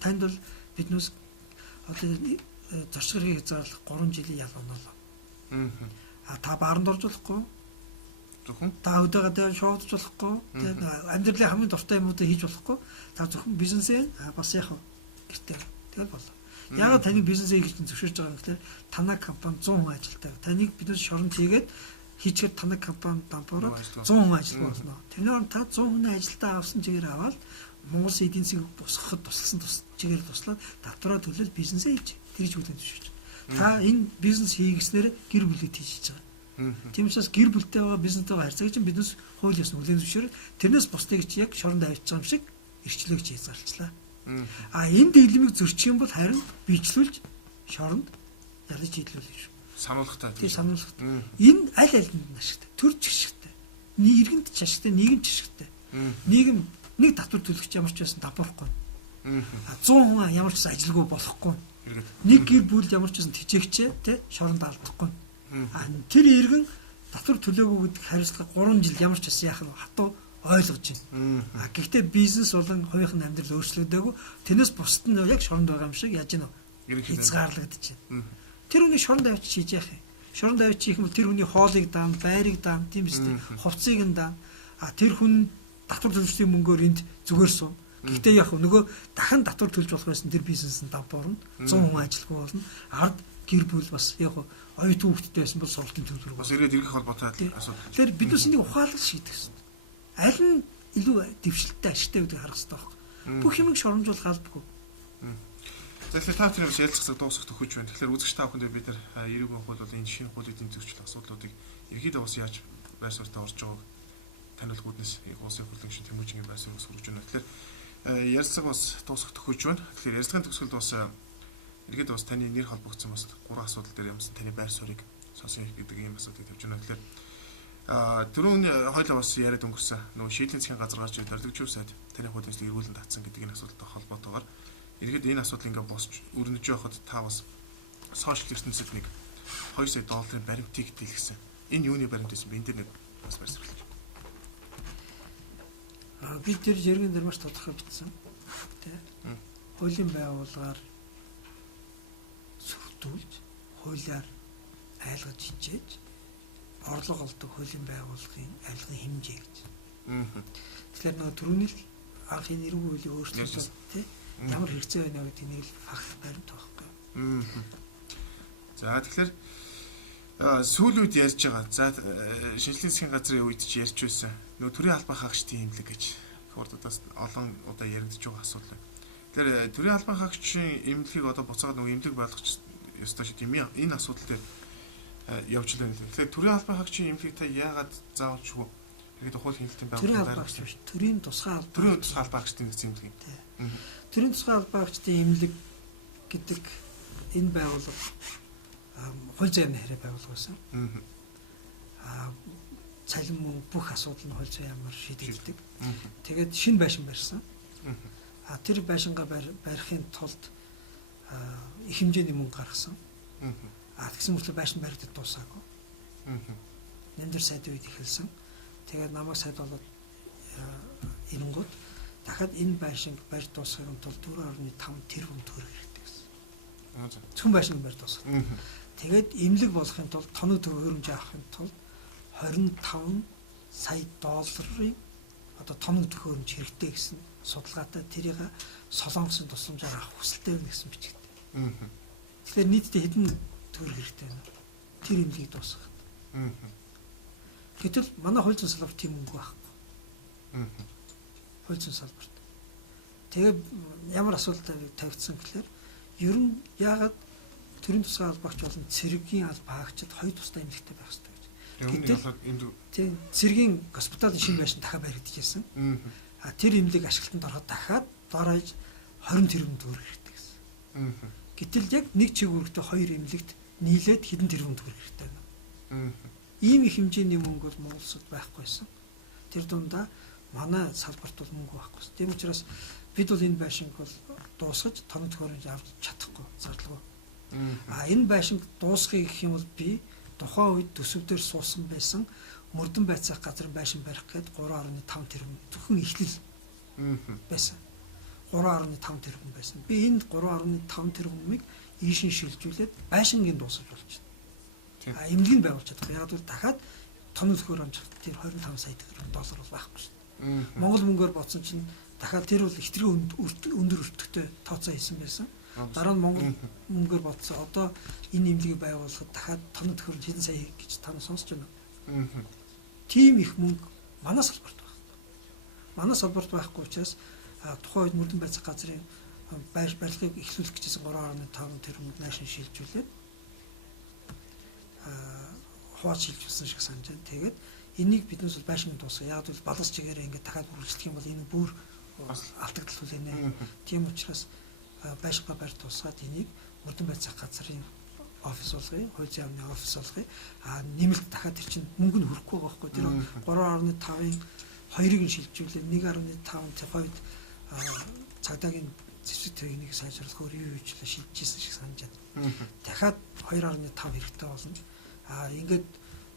Танд бол биднээс одоо зорчигрыг хязгаарлах 3 жилийн ял онолоо. Та баранд орж болохгүй. Зөвхөн та өдөөдөө шоудж болохгүй. Тэгээд амьдралын хамгийн дуртай юмудаа хийж болохгүй. Та зөвхөн бизнесээ бас яг гэртээ. Тэгэл болоо. Яг таны бизнесээ хийж зөвшөөрж байгаа юм гэхээр танай компани 100 хүн ажилтдаг. Таныг биднес шоронд хийгээд хийчихээр танай компани дампуураад 100 хүн ажиллах болно. Тэрнээр та 100 хүний ажилтаа авсан чигээр аваад Монгол эдийн засгийг босгоход тусалсан чигээр туслаад татвараа төлөөл бизнесээ хийж тэрж үлдэн төшөөж. Та энэ бизнес хийгснээр гэр бүлийг хийж байгаа. Тийм учраас гэр бүлтэй байгаа бизнестэйгээ харьцаж чинь биднес хууль ёс нүлэн зөвшөөрөл тэрнээс бусдыг чи яг шоронд авчиж байгаа юм шиг эрчлөөгч хязгаарлалаа. Энэ дэглэмийг зөрчих юм бол харин бичлүүлж шоронд ялж хийлүүлэх шүү. Сануулгатай. Тийм сануулгатай. Энэ аль алинд нь ашигтай. Төр жишгтэй. Иргэнд ч ашигтай, нийгэмд ч ашигтай. Нийгэм нэг татвар төлөгч ямар ч байсан давбахгүй. 100 хүн ямар ч ажилгүй болохгүй. Нэг гэр бүл ямар ч байсан тижээгчээ тий шоронд алдахгүй. Тэр иргэн татвар төлөөгүй гэдэг хариуцлага 3 жил ямар ч байсан яах нь хатуу ойлгож байна. Гэхдээ бизнес болон хувийн амьдрал өөрчлөгдөөгүй. Тэрнээс бусд нь яг шоронд байгаа юм шиг яаж гэнэ хязгаарлагдаж байна. Тэр хүний шоронд авчиж хийж яах юм? Шоронд авчиж хийх юм бол тэр хүний хоолыг даан, байрыг даан, тийм үстэй. Хувцсыг нь даан. Тэр хүн татвар төлөвчдийн мөнгөөр энд зүгээр суун. Гэхдээ яг нөгөө дахин татвар төлж болох байсан тэр бизнес нь дампуурна. 100 хүн ажилгүй болно. Ард гэр бүл бас яг оюутан хүүхдтэй байсан бол сургалтын төлбөр бас ирээд ирэх холбоотой асуудал. Тэгэхээр бид бас энийг ухаалаг шийдэх хэрэгтэй. Аль нь илүү дэвшилттэй ашигтай гэдгийг харах хэрэгтэй байна. Бүх юмыг шоромжуулах албагүй. За тэгэхээр та тэрээс ярилцах дуусах төхөж байна. Тэгэхээр үзэгч та бүхэнд бид нар эрүүгийн хууль бол энэ шинэ хуулийн тэмцэгчл асуудлуудыг ерөнхийдөө бас яаж байр суурьтай орж байгааг танилцуулгууднаас улсын хурлын гишүүн Тэмүүжингийн байр суурьгаас хүргэж байна. Тэгэхээр ярилцах бас дуусах төхөж байна. Тэгэхээр ярилцлагын төгсгөлд бас ерөнхийдөө бас таны нэр холбогдсон бас 3 асуудал дээр юмсан таны байр суурийг сонсон гэдэг ийм асуудыг тавьж байна. Тэгэхээр түрүүн хойлоо бас яриад өнгөрсөн нөгөө шийдлийн засгийн газар гарч ирээд ордогчур сайд таны хуулийн төслийг эргүүлэн татсан гэдэг энэ асуудалтай холбоотойгоор ерөнхийдөө энэ асуудал ингээ босч өрнөж явахад та бас сошиал ертөнцид нэг 2 сая долларын баримтыг дэлгэсэн. Энэ юуны баримт гэсэн бэ? Энд дээр нэг бас байр суурь. Бид тэр жиргэн дээр маш тодорхой бичсэн. Тэ. Хуулийн байгууллагаар сүрдүүлж, хуулиар айлгаж хичээж, орлого олдог хуулийн байгууллагын айлгын хэмжээ гэж. Тэгэхээр нөгөө түрүүний л анхны нэрвүү хуулийн өөрчлөлт тий ямар хэрэгцээ байна гэдэг энийг л факт баримт байхгүй. За тэгэхээр сүүлийн үед ярьж байгаа. За шинжлэх засгийн газрын үед ч ярьж байсан. Нөгөө төрийн албан хаагчдын имлэг гэж хурдаас олон удаа яригдж байгаа асуудал. Тэгэхээр төрийн албан хаагчдын имлэгийг одоо буцаад нөгөө имлэг болгоч ёстой шиг юм. Энэ асуудал дээр явж байна. Тэгэхээр төрийн албан хаагчдын имлэгийг та яагаад заавалчгүй тэгээд хууль хяналтын байгууллагаар төрийн тусгай албан хаагчдын имлэг. Төрийн тусгай албан хаагчдын имлэг гэдэг энэ байгууллага хууль зүйн хэрэг байгууллага байсан. Цалин мөн бүх асуудал нь хууль зүйн ямар шийдэгддэг. Тэгээд шинэ байшин барьсан. Тэр байшингаа барихын тулд их хэмжээний мөнгө гаргасан. Тэгсэн мэт байшин баригдад дуусаагүй. Нэмдэр сайдын үед эхэлсэн. Тэгээд намайг сайд болоод ирэнгүүт дахиад энэ байшинг барь дуусгахын тулд 4.5 тэрбум төгрөг хэрэгтэй гэсэн. Зөвхөн байшин барь дуусгах. Тэгээд имлэг болохын тулд тоног төгрөмж авахын тулд 25 сая долларын одоо тоног төгрөмж хэрэгтэй гэсэн судалгаатай тэрийг солонгосын тусламжаар авах хүсэлтэй байна гэсэн бичигтэй. Тэгэхээр нийтдээ хэдэн төгрөг хэрэгтэй байна. Тэр имлэгийг дуусгахад. Гэтэл манай хууль зүйн салбарт тийм мөнгө байхгүй. Хууль зүйн салбарт. Тэгээд ямар асуудал тавигдсан гэхээр ер нь яагаад төрийн тусгай албаагч болон цэргийн албаагчид хоёр тусдаа имлэгтэй байх хэрэгтэй гэж. Тийм цэргийн госпиталийн шинэ байшин дахиад баригдчихсэн. Тэр имлэг ашиглалтанд ороход дахиад доорож 20 тэрбум төгрөг хэрэгтэй гэсэн. Гэтэл яг нэг чигүүрэгтэй хоёр имлэгт нийлээд хэдэн тэрбум төгрөг хэрэгтэй байна. Ийм их хэмжээний мөнгө бол Монгол улсад байхгүйсэн. Тэр дундаа манай салбарт бол мөнгө байхгүй. Тийм учраас бид бол энэ байшинг бол дуусгаж тоног төгрөмж авч чадахгүй зарлгүй. Энэ байшинг дуусгахыг гэх юм бол би тухайн үед төсөв дээр суусан байсан мөрдөн байцаах газрын байшин барих гээд 3.5 тэрбум зөвхөн эхлэл байсан. 3.5 тэрбум байсан. Би энэ 3.5 тэрбумыг ийшин шилжүүлээд байшингийн дуусгаж болж байна. Эмнэлэг нь байгуулж чадах. Яг бол дахиад тоног төхөөр амжих тэр 25 сая төгрөг доллар бол байхгүй шүү дээ. Монгол мөнгөөр бодсон чинь дахиад тэр бол ихтрийн өндөр өртөгтэй тооцоо хийсэн байсан. Дараа нь Монгол мөнгөөр бодсон. Одоо энэ эмнэлгийг байгуулахад дахиад тоног төхөөр хэдэн сая гэж та сонсож байна. Тийм их мөнгө манай салбарт байна. Манай салбарт байхгүй учраас тухайн үед мөрдөн байцаах газрын барилгыг эхлүүлэх гэжсэн 3.5 тэрбум наашин шилжүүлээд хувааж шилжүүлсэн шиг санаж байна. Тэгээд энийг биднээс бол байшингийн дуусгах. Яг бол балас чигээрээ ингээд дахиад үргэлжлэх юм бол энэ бүр алдагдал хүлээнэ. Тийм учраас байшингаа барь тусгаад энийг мөрдөн байцаах газрын офис болгоё, хууль зүйн яамны офис болгоё. Нэмэлт дахиад тэр чинь мөнгө нь хүрэхгүй байгаа байхгүй. Тэр 3.5-ын 2-ыг нь шилжүүлээд 1.5 хойд цагдаагийн зэвсэг техник сайжруулах өөр юу хийж шилжижсэн шиг санаж байна. Дахиад 2.5 хэрэгтэй болно. Ингээд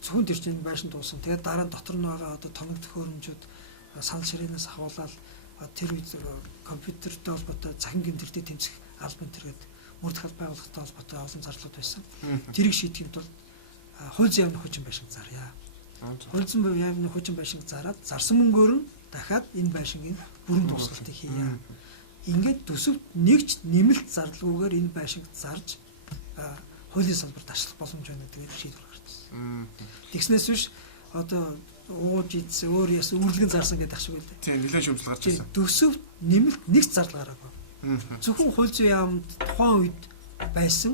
зөвхөн тэр чинь байшин дуусан. Тэгээд дараа нь дотор нь байгаа одоо тоног төхөөрөмжүүд санал ширээнээс ахуулаад тэр үед компьютертэй холбоотой цахим гэмтэртэй тэмцэх албан тэргээд мөрдөх албан байгуулалттай холбоотой олон зарлууд байсан. Тэрийг шийдэхэд бол хууль зүйн яамны хүчин байшинг заръя. Хууль зүйн яамны хүчин байшинг зараад зарсан мөнгөөр нь дахиад энэ байшингийн бүрэн дуусгалтыг хийя. Ингээд төсөвт нэгч нэмэлт зарлалгүйгээр энэ байшинг зарж хуулийн салбарт ажиллах боломж байна гэдэг шийдвэр гаргасан. Тэгснээс биш одоо ууж идсэн өөр яс үрлэгэн зарсан гэдэг шиг байлаа. Тийм нэлээд шүмжлэл гарч ирсэн. Төсөвт нэмэлт нэгч зарлал гараагүй. Зөвхөн хууль зүйн яамд тухайн үед байсан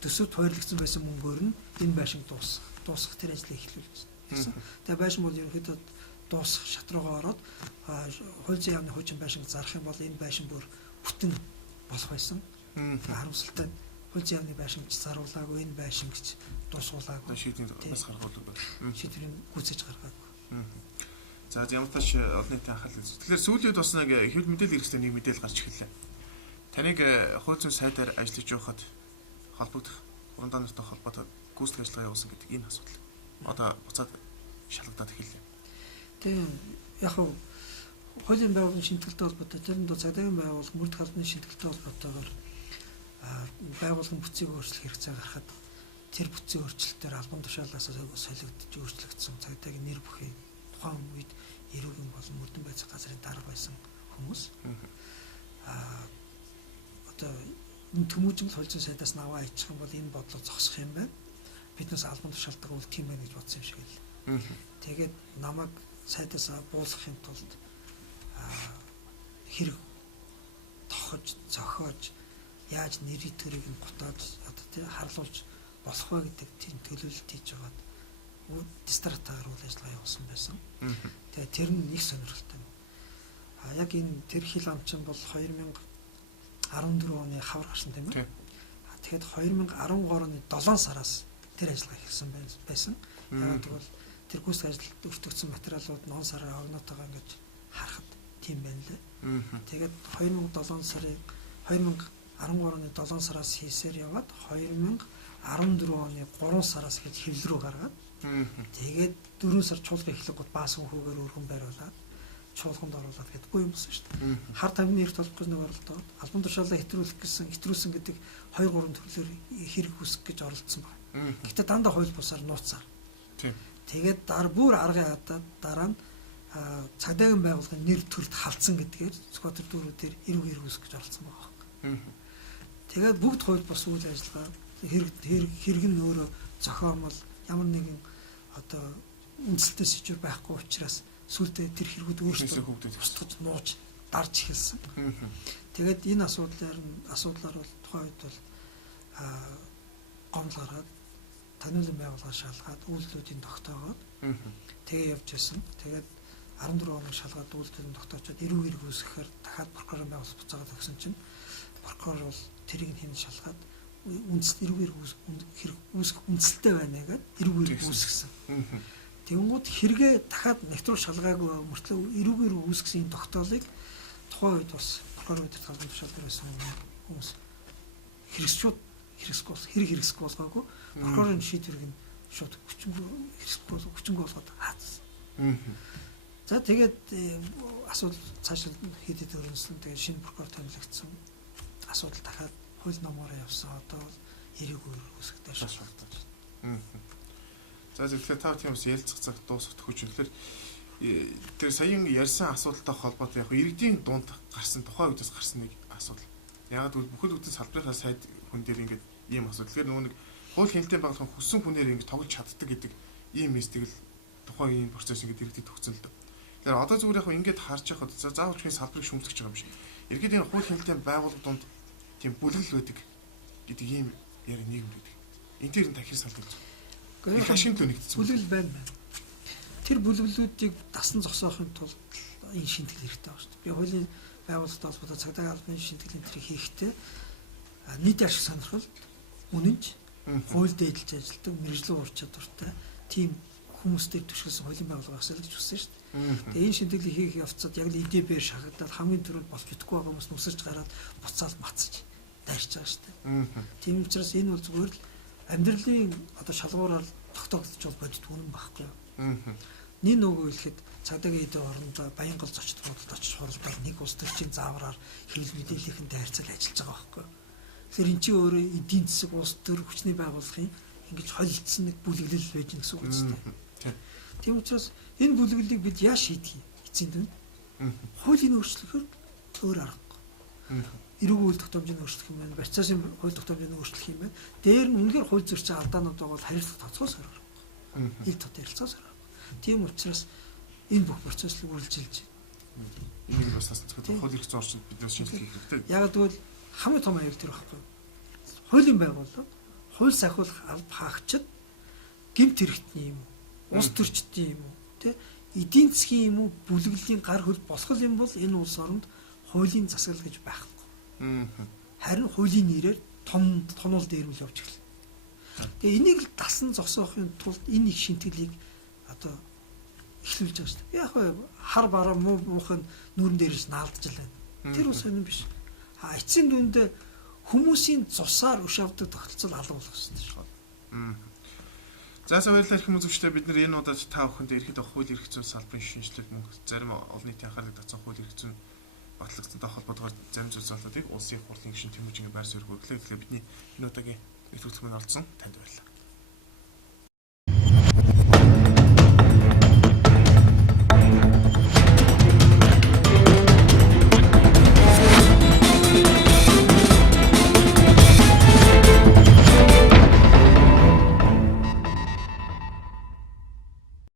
төсөвт хойрлогдсон байсан мөнгөөр нь энэ байшинг дуусгах тэр ажлыг эхлүүлсэн. Тэгээ байшин бол ерөнхийдөө дуусах шат руугаа ороод хууль зүйн яамны хүчин байшинг зарах юм бол энэ байшин бүр бүтэн болох байсан. Харамсалтай хууль зүйн яамны байшингч заруулаагүй, энэ байшингч дуусгуулаагүй. Шийдвэрийн бас гаргуулдаг байна. Шийдвэрийг гүйцэж гаргаагүй. За ямар тач олон нийтийн анхаарал үзүүлсэн. Тэгэхээр сүүлийн үед бас нэг хэвлэл мэдээлэл хэрэгстэй нэг мэдээлэл гарч ирлээ. Таныг хууль зүйн сайдаар ажиллаж явахад холбогдох уран нартай холбоотой гүйцэтгэх ажиллагаа явуулсан гэдэг энэ асуудал. Одоо буцаад шалгадаад эхэллээ. Тийм яг хуу хуулийн байгууллагын шинтгэлтэй холбоотой тэрэнд цагдаагийн байгууллага мөрдөх албаны шинтгэлтэй холбоотойгоор байгууллагын бүтцийг өөрчлөх хэрэгцээ гаргахад тэр бүтцийн өөрчлөлтөөр албан тушаалаас солигдож өөрчлөгдсөн цагдаагийн нэр бүхий тухайн үед эрүүгийн болон мөрдөн байцаах газрын дарга байсан хүмүүс одоо энэ төмөжмөл хууль зүйн сайдаас наваа хийчих юм бол энэ бодлого зогсох юм байна. Биднээс албан тушаалтайгаа үлдэх юм байна гэж бодсон юм шиг л. Тэгээд намайг сайдаас буулгахын тулд хэрэг тохож, зохиож, яаж нэрийн төрийг нь гутааж одоо тэр харлуулж болох вэ гэдэг тийм төлөвлөлт хийж байгаад дистратаар үйл ажиллагаа явуулсан байсан. Тэгээд тэр нь нэг сонирхолтой. Яг энэ тэр хил ам чинь бол 2014 оны хавар гарсан тийм ээ. Тэгэхээр 2013 оны 7 сараас тэр ажиллагаа эхэлсэн байсан. Яг тэгвэл тэр гүйцэтгэх ажилд өртөгдсөн материалууд нь он сараар огнотойгоо ингэж харахад тийм байна лээ. Тэгээд 2013 оны 7 сараас хийсээр яваад 2014 оны 3 сараас гэж хэвлэл рүү гаргаад тэгээд 4 сар чуулган эхлэх гол баасан хүүгээр өргөн байруулад чуулганд оруулаад гэдэггүй юм болсон шүү дээ. Хар тамхины эрх толгох гэж нэг оролдоод албан тушаалаа хэтрүүлсэн гэдэг 2-3 төрлөөр хэрэг үүсгэх гэж оролдсон байна. Гэхдээ дандаа хууль бусаар нууцаар. Тэгээд бүр аргын хадаад дараа нь цагдаагийн байгууллагын нэр төрөлд халдсан гэдгээр Скотер дүүрүүдээр эрүүг хэрэг үүсгэх гэж оролдсон байна. Тэгээд бүгд хууль бус үйл ажиллагаа хэрэг нь өөрөө зохиомол ямар нэгэн одоо үндсэлтэй сэжвэр байхгүй учраас сүлдээ тэр хэрэгүүд өөрсдөө устгаж нууж дарж эхэлсэн. Тэгээд энэ асуудлаар бол тухайн үед бол гомдол гаргаад таниулан байгууллага шалгаад үйлдэлүүдийн тогтоогоод тэгээ явж байсан. Тэгээд 14 оны шалгаад үйлдэлүүдийн тогтоочоод эрүү хэрэг үүсгэхээр дахиад прокурорын байгууллага буцаагаад өгсөн чинь прокурор бол тэрийг хэн шалгаад эрүү хэрэг үүсгэх үндсэлтэй байна гэдэг эрүү хэрэг үүсгэсэн. Тэнгууд хэрэгээ дахиад нэвтрүүл шалгаагүй мөртлөө эрүүгээр үүсгэсэн тогтоолыг тухайн үед бас прокурор өдөрт албан тушаалаар байсан хүмүүс хэрэгсэхгүй болгоогүй прокурорын шийдвэрийг нь шууд хүчингүй болгоод хаацсан. Мм. За тэгээд асуудал цаашаа хийдэд өрнөсөн. Тэгээд шинэ прокурор томилогдсон. Асуудал дахиад хууль номоороо явсан. Одоо эрээгүй үсгдэж шаардлагатай. За тэгэхээр та тийм ус ярилцах цаг дуусах хүч үнэхээр тэр саяхан ярьсан асуудалтай холбоотой яг иргэдийн дунд гарсан тухайн үедээс гарсан нэг асуудал. Яг л бүхэл бүтэн салбарынхаа сайд хүн дээр ингээд ийм асуудал. Тэгэхээр нөгөө нэг хууль хяналтын байгууллагын хүссэн хүнээр ингээд тоглож чаддаг гэдэг ийм мэддэг л тухайн ийм процесс ингээд иргэдэд төгсөн л дөө. Тэгэхээр одоо зүгээр яг ингээд харж байхад заавал ч салбарыг шүмжлэж байгаа юм шиг. Иргэд энэ хууль хяналтын байгууллага дунд тийм бүлэгл байдаг гэдэг ийм яри нийгэм байдаг. Энэ тэр нь тахир салбар. Их ашиг төлөгдсөн. Бүлэгл байна. Тэр бүлэглүүдийг дасан зогсоохын тулд энэ шинтгэл хэрэгтэй байна шүү дээ. Би хуулийн байгууллагатай холбоотой цагдаагийн албаны шинтгэлийн тэрийг хийхдээ нийт ашиг сонирхол үнэнч хууль дэдэлж ажилтдаг мэрэгжлийн ур чадвартай тийм хүмүүстэй төшгөлсөн хуулийн байгууллага асуулж хүссэн шүү дээ. Тэгээ энэ шинтгэлийг хийх явцад яг л ИДБ-ээр шахагдаад хамгийн түрүүнд болж идэхгүй байгаа хүмүүс нүсэрч гараад буцаал мацж дайрч байгаа шүү дээ. Тийм учраас энэ бол зүгээр л амьдралын одоо шалгуураар тогтоогдож бол бодит үнэн байхгүй юу. Нэг нөгөө хэлэхэд цагдаагийн эдийн орондоо Баянгол зочд бодолд очиж хуралдаад нэг улс төрчийн заавраар хэвлэл мэдээллийнхэндээ харьцал ажиллаж байгаа байхгүй юу. Тэгэхээр эн чинь өөрөө эдийн засаг улс төр хүчний байгууллагын ингэж холилдсон нэг бүлэглэл байж гэн гэсэн үг үстэй. Тийм учраас энэ бүлэглэлийг бид яаж шийдэх юм? Эцсийн дүнд хуулийн өөрчлөхөөр өөр аргагүй. Эрүүгийн үйл тогтоомжийг өөрчлөх юм байна. Барьцаасын хууль тогтоомжийг өөрчлөх юм байна. Дээр нь үнэхээр хууль зөрчил алдаанууд байгаа бол хариуцлага тоцгоос орох. Ил тод ярилцаас орох. Тийм учраас энэ бүх процессыг үргэлжилж байна. Энийг бас тасцдаг хууль эрх зүйн орчинд биднээс шинжилгээ хийх хэрэгтэй. Яг тэгвэл хамгийн том аюул тэр байхгүй. Хуулийн байгууллага, хууль сахиулах алба хаагчид гэмт хэрэгтний юм уу, улс төрчдийн юм уу, тэ эдийн засгийн юм уу, бүлэглэлийн гар хөл босгол юм бол энэ улс оронд хуулийн засаглал гэж байхгүй. Харин хуулийн нэрээр томол дээрмэл явж эхэлнэ. Тэгээ энийг л дасан зогсоохын тулд энэ их шинтгэлийг одоо эхлүүлж байгаа шүү дээ. Яг хар бараа муухан нүүрэн дээрээс наалдж л байна. Тэр ус сонирн биш. Эцсийн дүндээ хүмүүсийн цусаар өш авдаг тогтолцол алга болох шүү дээ. За баярлалаа их хүмүүстээ бид нар энэ удаад та бүхэнд ерхэд хууль эрх зүйн салбарын шинжилгээг мөн зарим олон нийтийн анхаарлыг татсан хууль эрх зүйн батлагцтай холбоотойгоор зарим зүйлсүүдийг улсын хурлын гишүүн Тэмүжингийн байр суурь хүргэлээ. Тэгэхээр бидний энэ удаагийн нэвтрүүлэгт оролцсон танд баярлалаа.